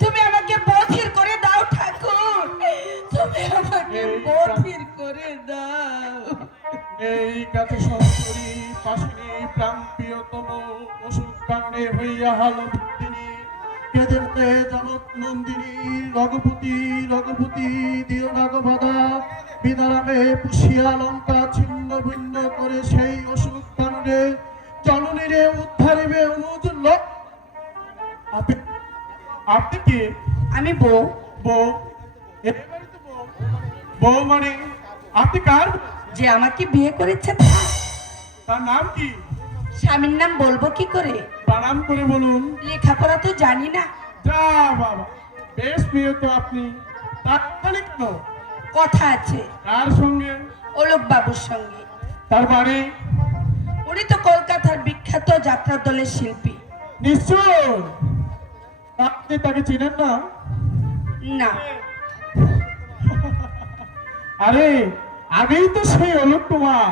তুমি আমাকে বধির করে দাও ঠাকুর, তুমি আমাকে বধির করে দাও। এই কাছে সহচরী পাশিনী প্রাণ প্রিয়তম ওষুধ কারণে হইয়া হালন্দিনী কেঁদে জগৎ নন্দিনী রঘুপতি রঘুপতি দিও নাগবাদা বিনারামে পুষিয়া লঙ্কা ছিন্ন ভিন্ন করে সেই অসুখ কারণে জননীরে উদ্ধারিবে অনুজুল্ল। আপনি কি? আমি বউ। বউ? এ বাড়িতে বউ? বউ মানে আপনি কার? যে আমাকে বিয়ে করেছে তার নাম কি? স্বামীর নাম বলবো কি করে? বানাম করে বলুন। লেখাপড়া তো জানি না। যা বাবা, বেশ প্রিয় তো আপনি। তার কেন? কথা আছে। কার সঙ্গে? অলোক বাবুর সঙ্গে। তার বাড়ি? উনি তো কলকাতার বিখ্যাত যাত্রা দলের শিল্পী। নিশ্চয়। আপনি তাকে চিনেন না? না। আরে আগেই তো সেই অলোক কুমার।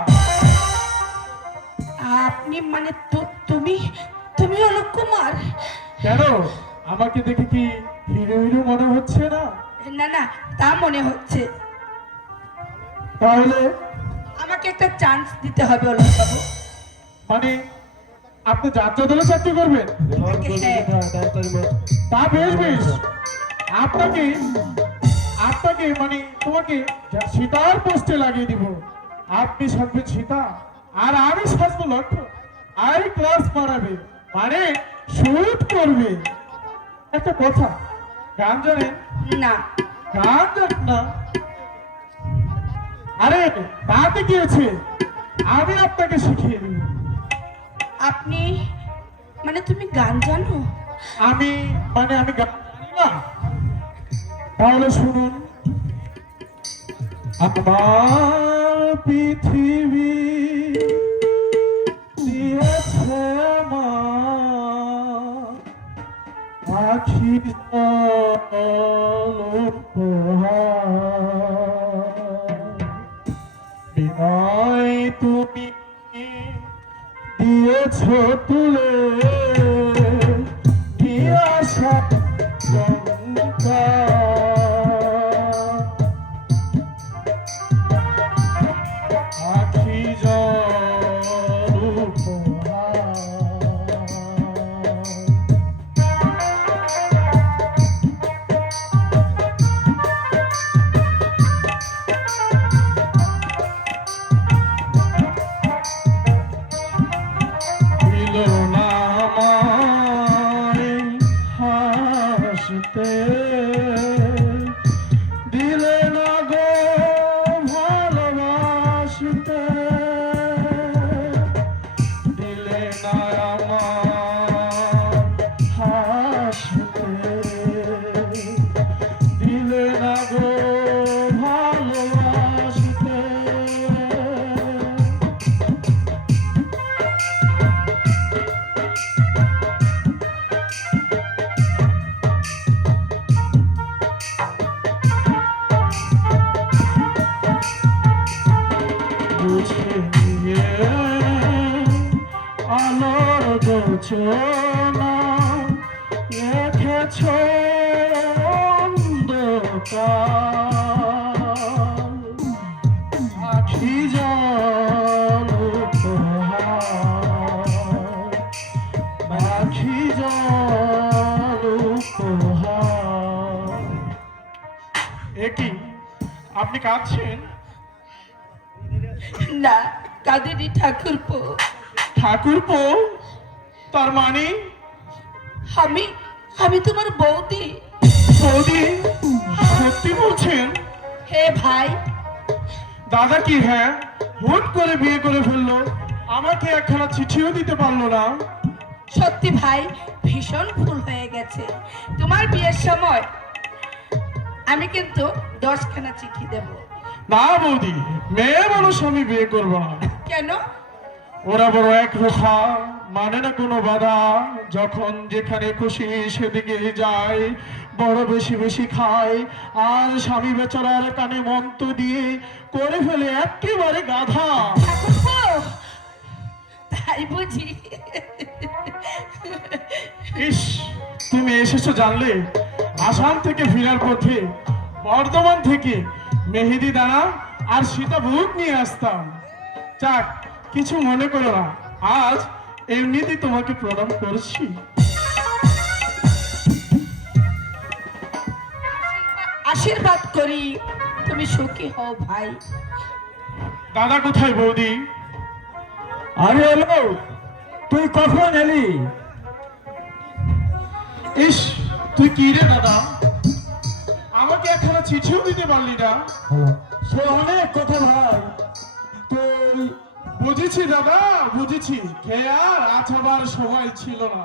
আপনি মানে তুমি তুমি অলোক কুমার? কেন, আমাকে দেখে কি হিরো হিরো মনে হচ্ছে না? না না, তা মনে হচ্ছে। তাহলে আমাকে একটা চান্স দিতে হবে অলোক বাবু। মানে আপনি যাত্রা দলে চাকরি করবেন? হ্যাঁ। তা বেশ বেশ। আপনাকে আপনাকে মানে তোমাকে সীতার পোস্টে লাগিয়ে দিব। আপনি সাজবেন সীতা আর আমি সাজবো লক্ষ্য। আর ক্লাস মারাবে মানে শুট করবে। একটা কথা, গান জানেন? না। গান জানেন না? আরে তাতে কি আছে, আমি আপনাকে শিখিয়ে দিব। আপনি মানে তুমি গান জানো? আমি মানে আমি গান জানি না? তাহলে শুনুন। আমার পৃথিবী দিয়েছে মা আখি বিনয় তুমি দিয়েছ তুলে আসা আখি জল উপহার। দিল না আমায় হাসতে, দিলে না গো ভালোবাসতে, দিলে না আমার হাসতে, দিলে না গো ভালোবাসতে। বুঝে নিয়ে আলোর গোছনা রেখেছ অন্ধকার, আখি জল উপহার, আখি জল উপহার। একই আপনি কাঁদছেন? না, কাঁদিনি ঠাকুরপো, ঠাকুরপো, তার মানে আমি আমি তোমার বৌদি। বৌদি সত্যি বলছেন? হে ভাই, দাদা কি হ্যাঁ হুট করে বিয়ে করে ফেললো, আমাকে একখানা চিঠিও দিতে পারলো না? সত্যি ভাই, ভীষণ ভুল হয়ে গেছে। তোমার বিয়ের সময় আমি কিন্তু 10খানা চিঠি দেব। না বৌদি, মেয়ে মানুষ আমি বিয়ে করবো না। কেন? ওরা বড় এক রোখা, মানে না কোনো বাধা, যখন যেখানে খুশি সেদিকে যায়, বড় বেশি বেশি খায়, আর স্বামী বেচারার কানে মন্ত্র দিয়ে করে ফেলে একেবারে গাধা। ঠাকুরপো, তাই বুঝি? ইস, তুমি এসেছো জানলে আসাম থেকে ফেরার পথে বর্ধমান থেকে মেহেদি দানা আর সীতাভোগ নিয়ে আসতাম। যাক, কিছু মনে করো না, আজ এমনিতেই তোমাকে প্রণাম করছি। আশীর্বাদ করি তুমি সুখী হও ভাই। দাদা কোথায় বৌদি? আরে এলো, তুই কখন এলি? ইস, তুই কি রে দাদা, আমাকে একখানা চিঠিও দিতে পারলি না? সে অনেক কথা ভাই। তুই বুঝেছি দাদা, বুঝেছি, খেয়ে আর আছাবার সময় ছিল না।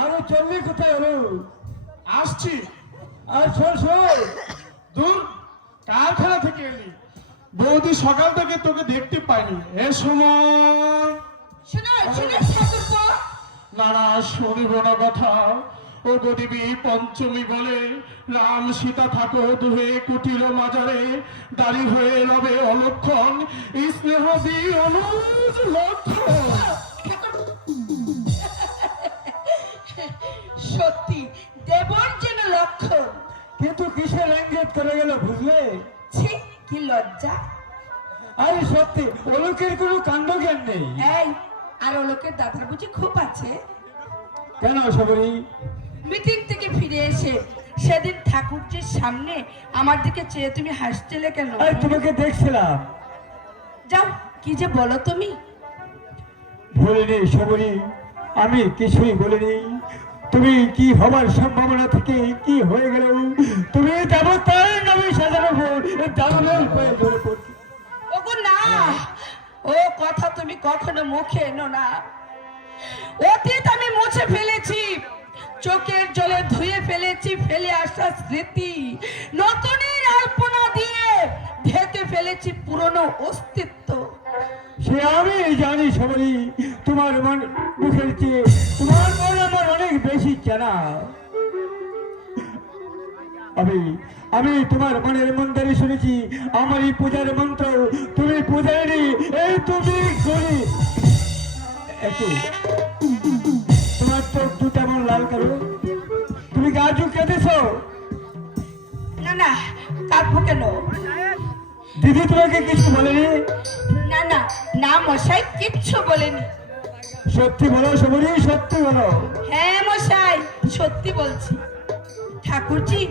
আরে চললি কোথায় এলো? আসছি। আর শোন শোন, দূর, কারখানা থেকে এলি, বৌদি সকাল থেকে তোকে দেখতে পাইনি। এ সময় শোনো শোনো ঠাকুরপো, না না, শুনিব না কথা। ও গদিবী পঞ্চমী বলে রাম সীতা থাকো দুহে কুটিল মাজারে, দাঁড়ি হয়ে রবে অলক্ষণ, স্নেহ দি অনুজ লক্ষণ। সত্যি দেবর যেন লক্ষণ। কিন্তু কিসের ল্যাঙ্গুয়েজ করে গেল বুঝলে? ছি, কি লজ্জা। আরে সত্যি ওলোকের কোনো কাণ্ড জ্ঞান নেই। এই, আর লোকের দাদার বুঝি খুব আছে? কেন সবরি? মিটিং থেকে ফিরে এসে সেদিন ঠাকুরজির সামনে আমার দিকে চেয়ে তুমি হাসছিলে কেন? আরে তোমাকে দেখছিলাম। যাও, কি যে বলো তুমি। বলিনি সবরি, আমি কিছুই বলিনি। তুমি কি হবার সম্ভাবনা থেকে কি হয়ে গেল, তুমি দেবতার নামে সাজানো দারুণের হয়ে ধরে পড়ছি। ওগো না, ও কথা তুমি কখনো মুখে এনো না। অতীত আমি মুছে ফেলেছি, চোখের জলে ধুয়ে ফেলেছি, ফেলে আসা স্মৃতি নতুনের আলপনা দিয়ে ঢেকে ফেলেছি পুরনো অস্তিত্ব। সে আমি জানি সবরি, তোমার মন মুখের চেয়ে তোমার মন আমার অনেক বেশি জানা। আমি তোমার মনের মন্দিরে শুনেছি আমার এই পূজার মন্ত্র, তুমি পূজারি, এই তুমি করি। একটু তোমার চোখ দুটা মন লাল করো, তুমি গা ঝুঁক কেঁদেছ? না না, কাঁদবো কেন? দিদি তোমাকে কিছু বলেনি? না না না মশাই, কিচ্ছু বলেনি। সত্যি বলো সবরি, সত্যি বলো। হ্যাঁ মশাই, সত্যি বলছি। ঠাকুরজি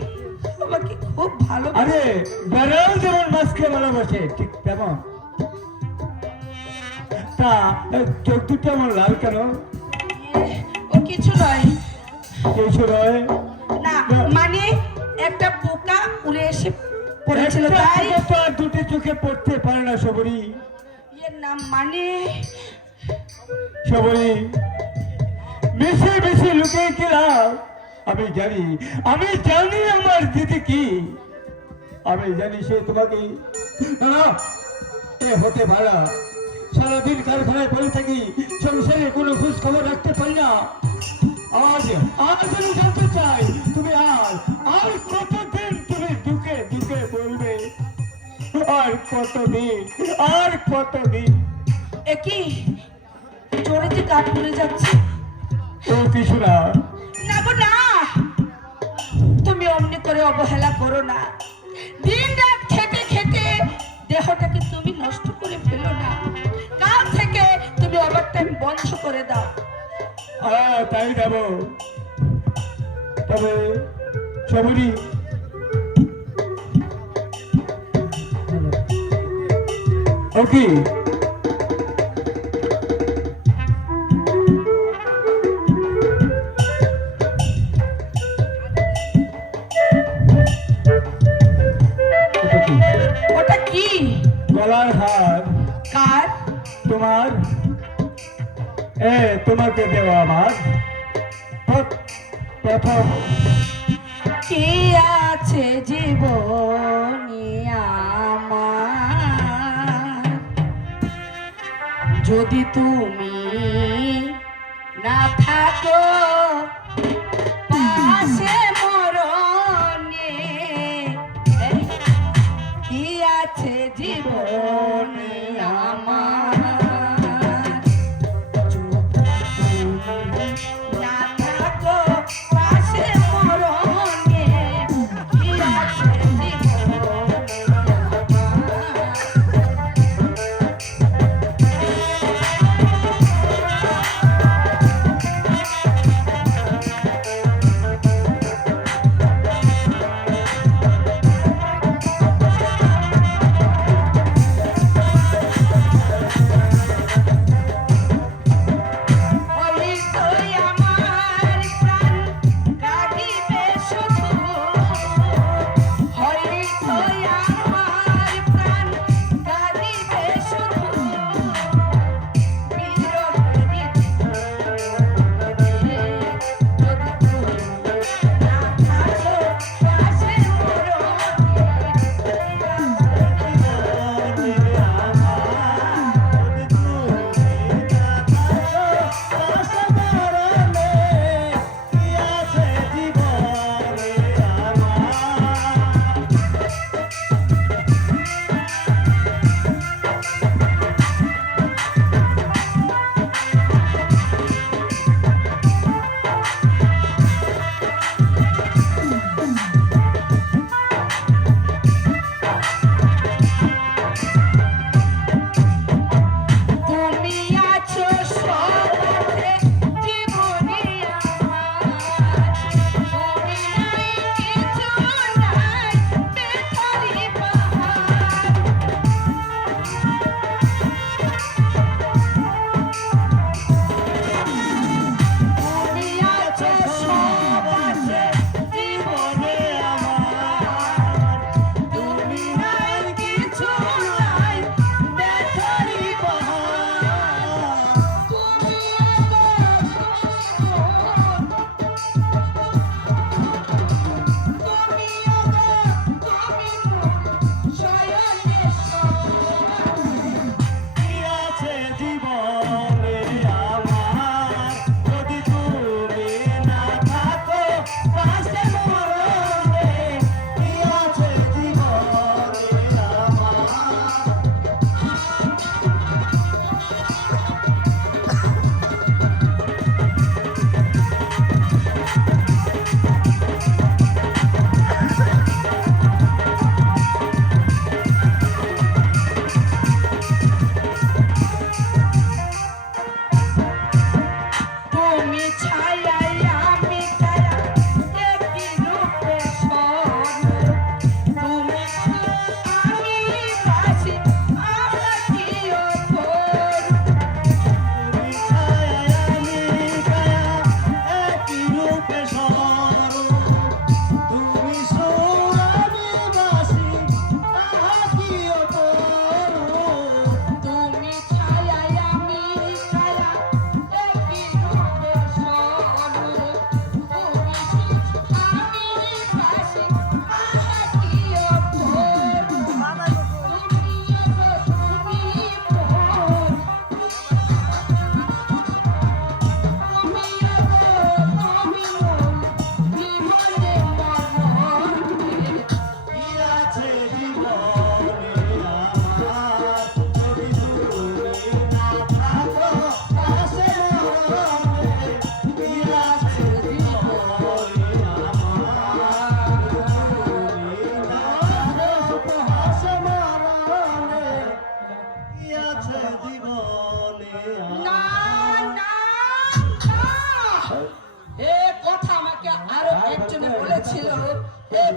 আমাকে খুব ভালো। আরে বেড়াল যেমন মাছকে ভালোবাসে ঠিক তেমন। তা চোখ দুটো আমার লাল কেন? ও কিছু নয়। কিছু নয়? না মানে একটা পোকা উড়ে এসে পড়েছিল একটা তাই। পোকা তো আর দুটি চোখে পড়তে পারে না সবরি। এর নাম মানে সবরি মিশে মিশে লুকিয়ে গেলাম। আমি জানি আমার দিদি কি, আমি জানি সে তোমাকে। না না, এ হতে পারে না। সারাদিন কারখানায় পড়ে থাকি, সংসারে কোনো খোঁজ খবর রাখতে পারি না। আজ আমি জানতে চাই তুমি আর কতদিন তুমি দুঃখে দুঃখে বলবে? আর কতদিন? একই জোরেতে কাঠ পড়ে যাচ্ছে। ও কিছু না। না গো না, তুমি অমনি করে অবহেলা করো না। দিন রাত খেটে খেটে দেহটাকে তুমি নষ্ট করে ফেলো না। কাল থেকে তুমি ওভারটাইম বন্ধ করে দাও। হ্যাঁ তাই দেব। তবে সবরি আমার তোমাকে দেওয়া আমার প্রথম কি আছে জীবনে আমার, যদি তুমি না থাকো পাশে মরণে, কি আছে জীবনে আমার, না থাকো পাশে মরণে, কি আছে জীবনে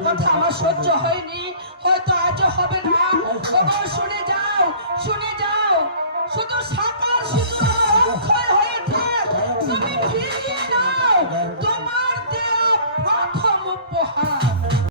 কথা আমার সহ্য হয়নি, হয়তো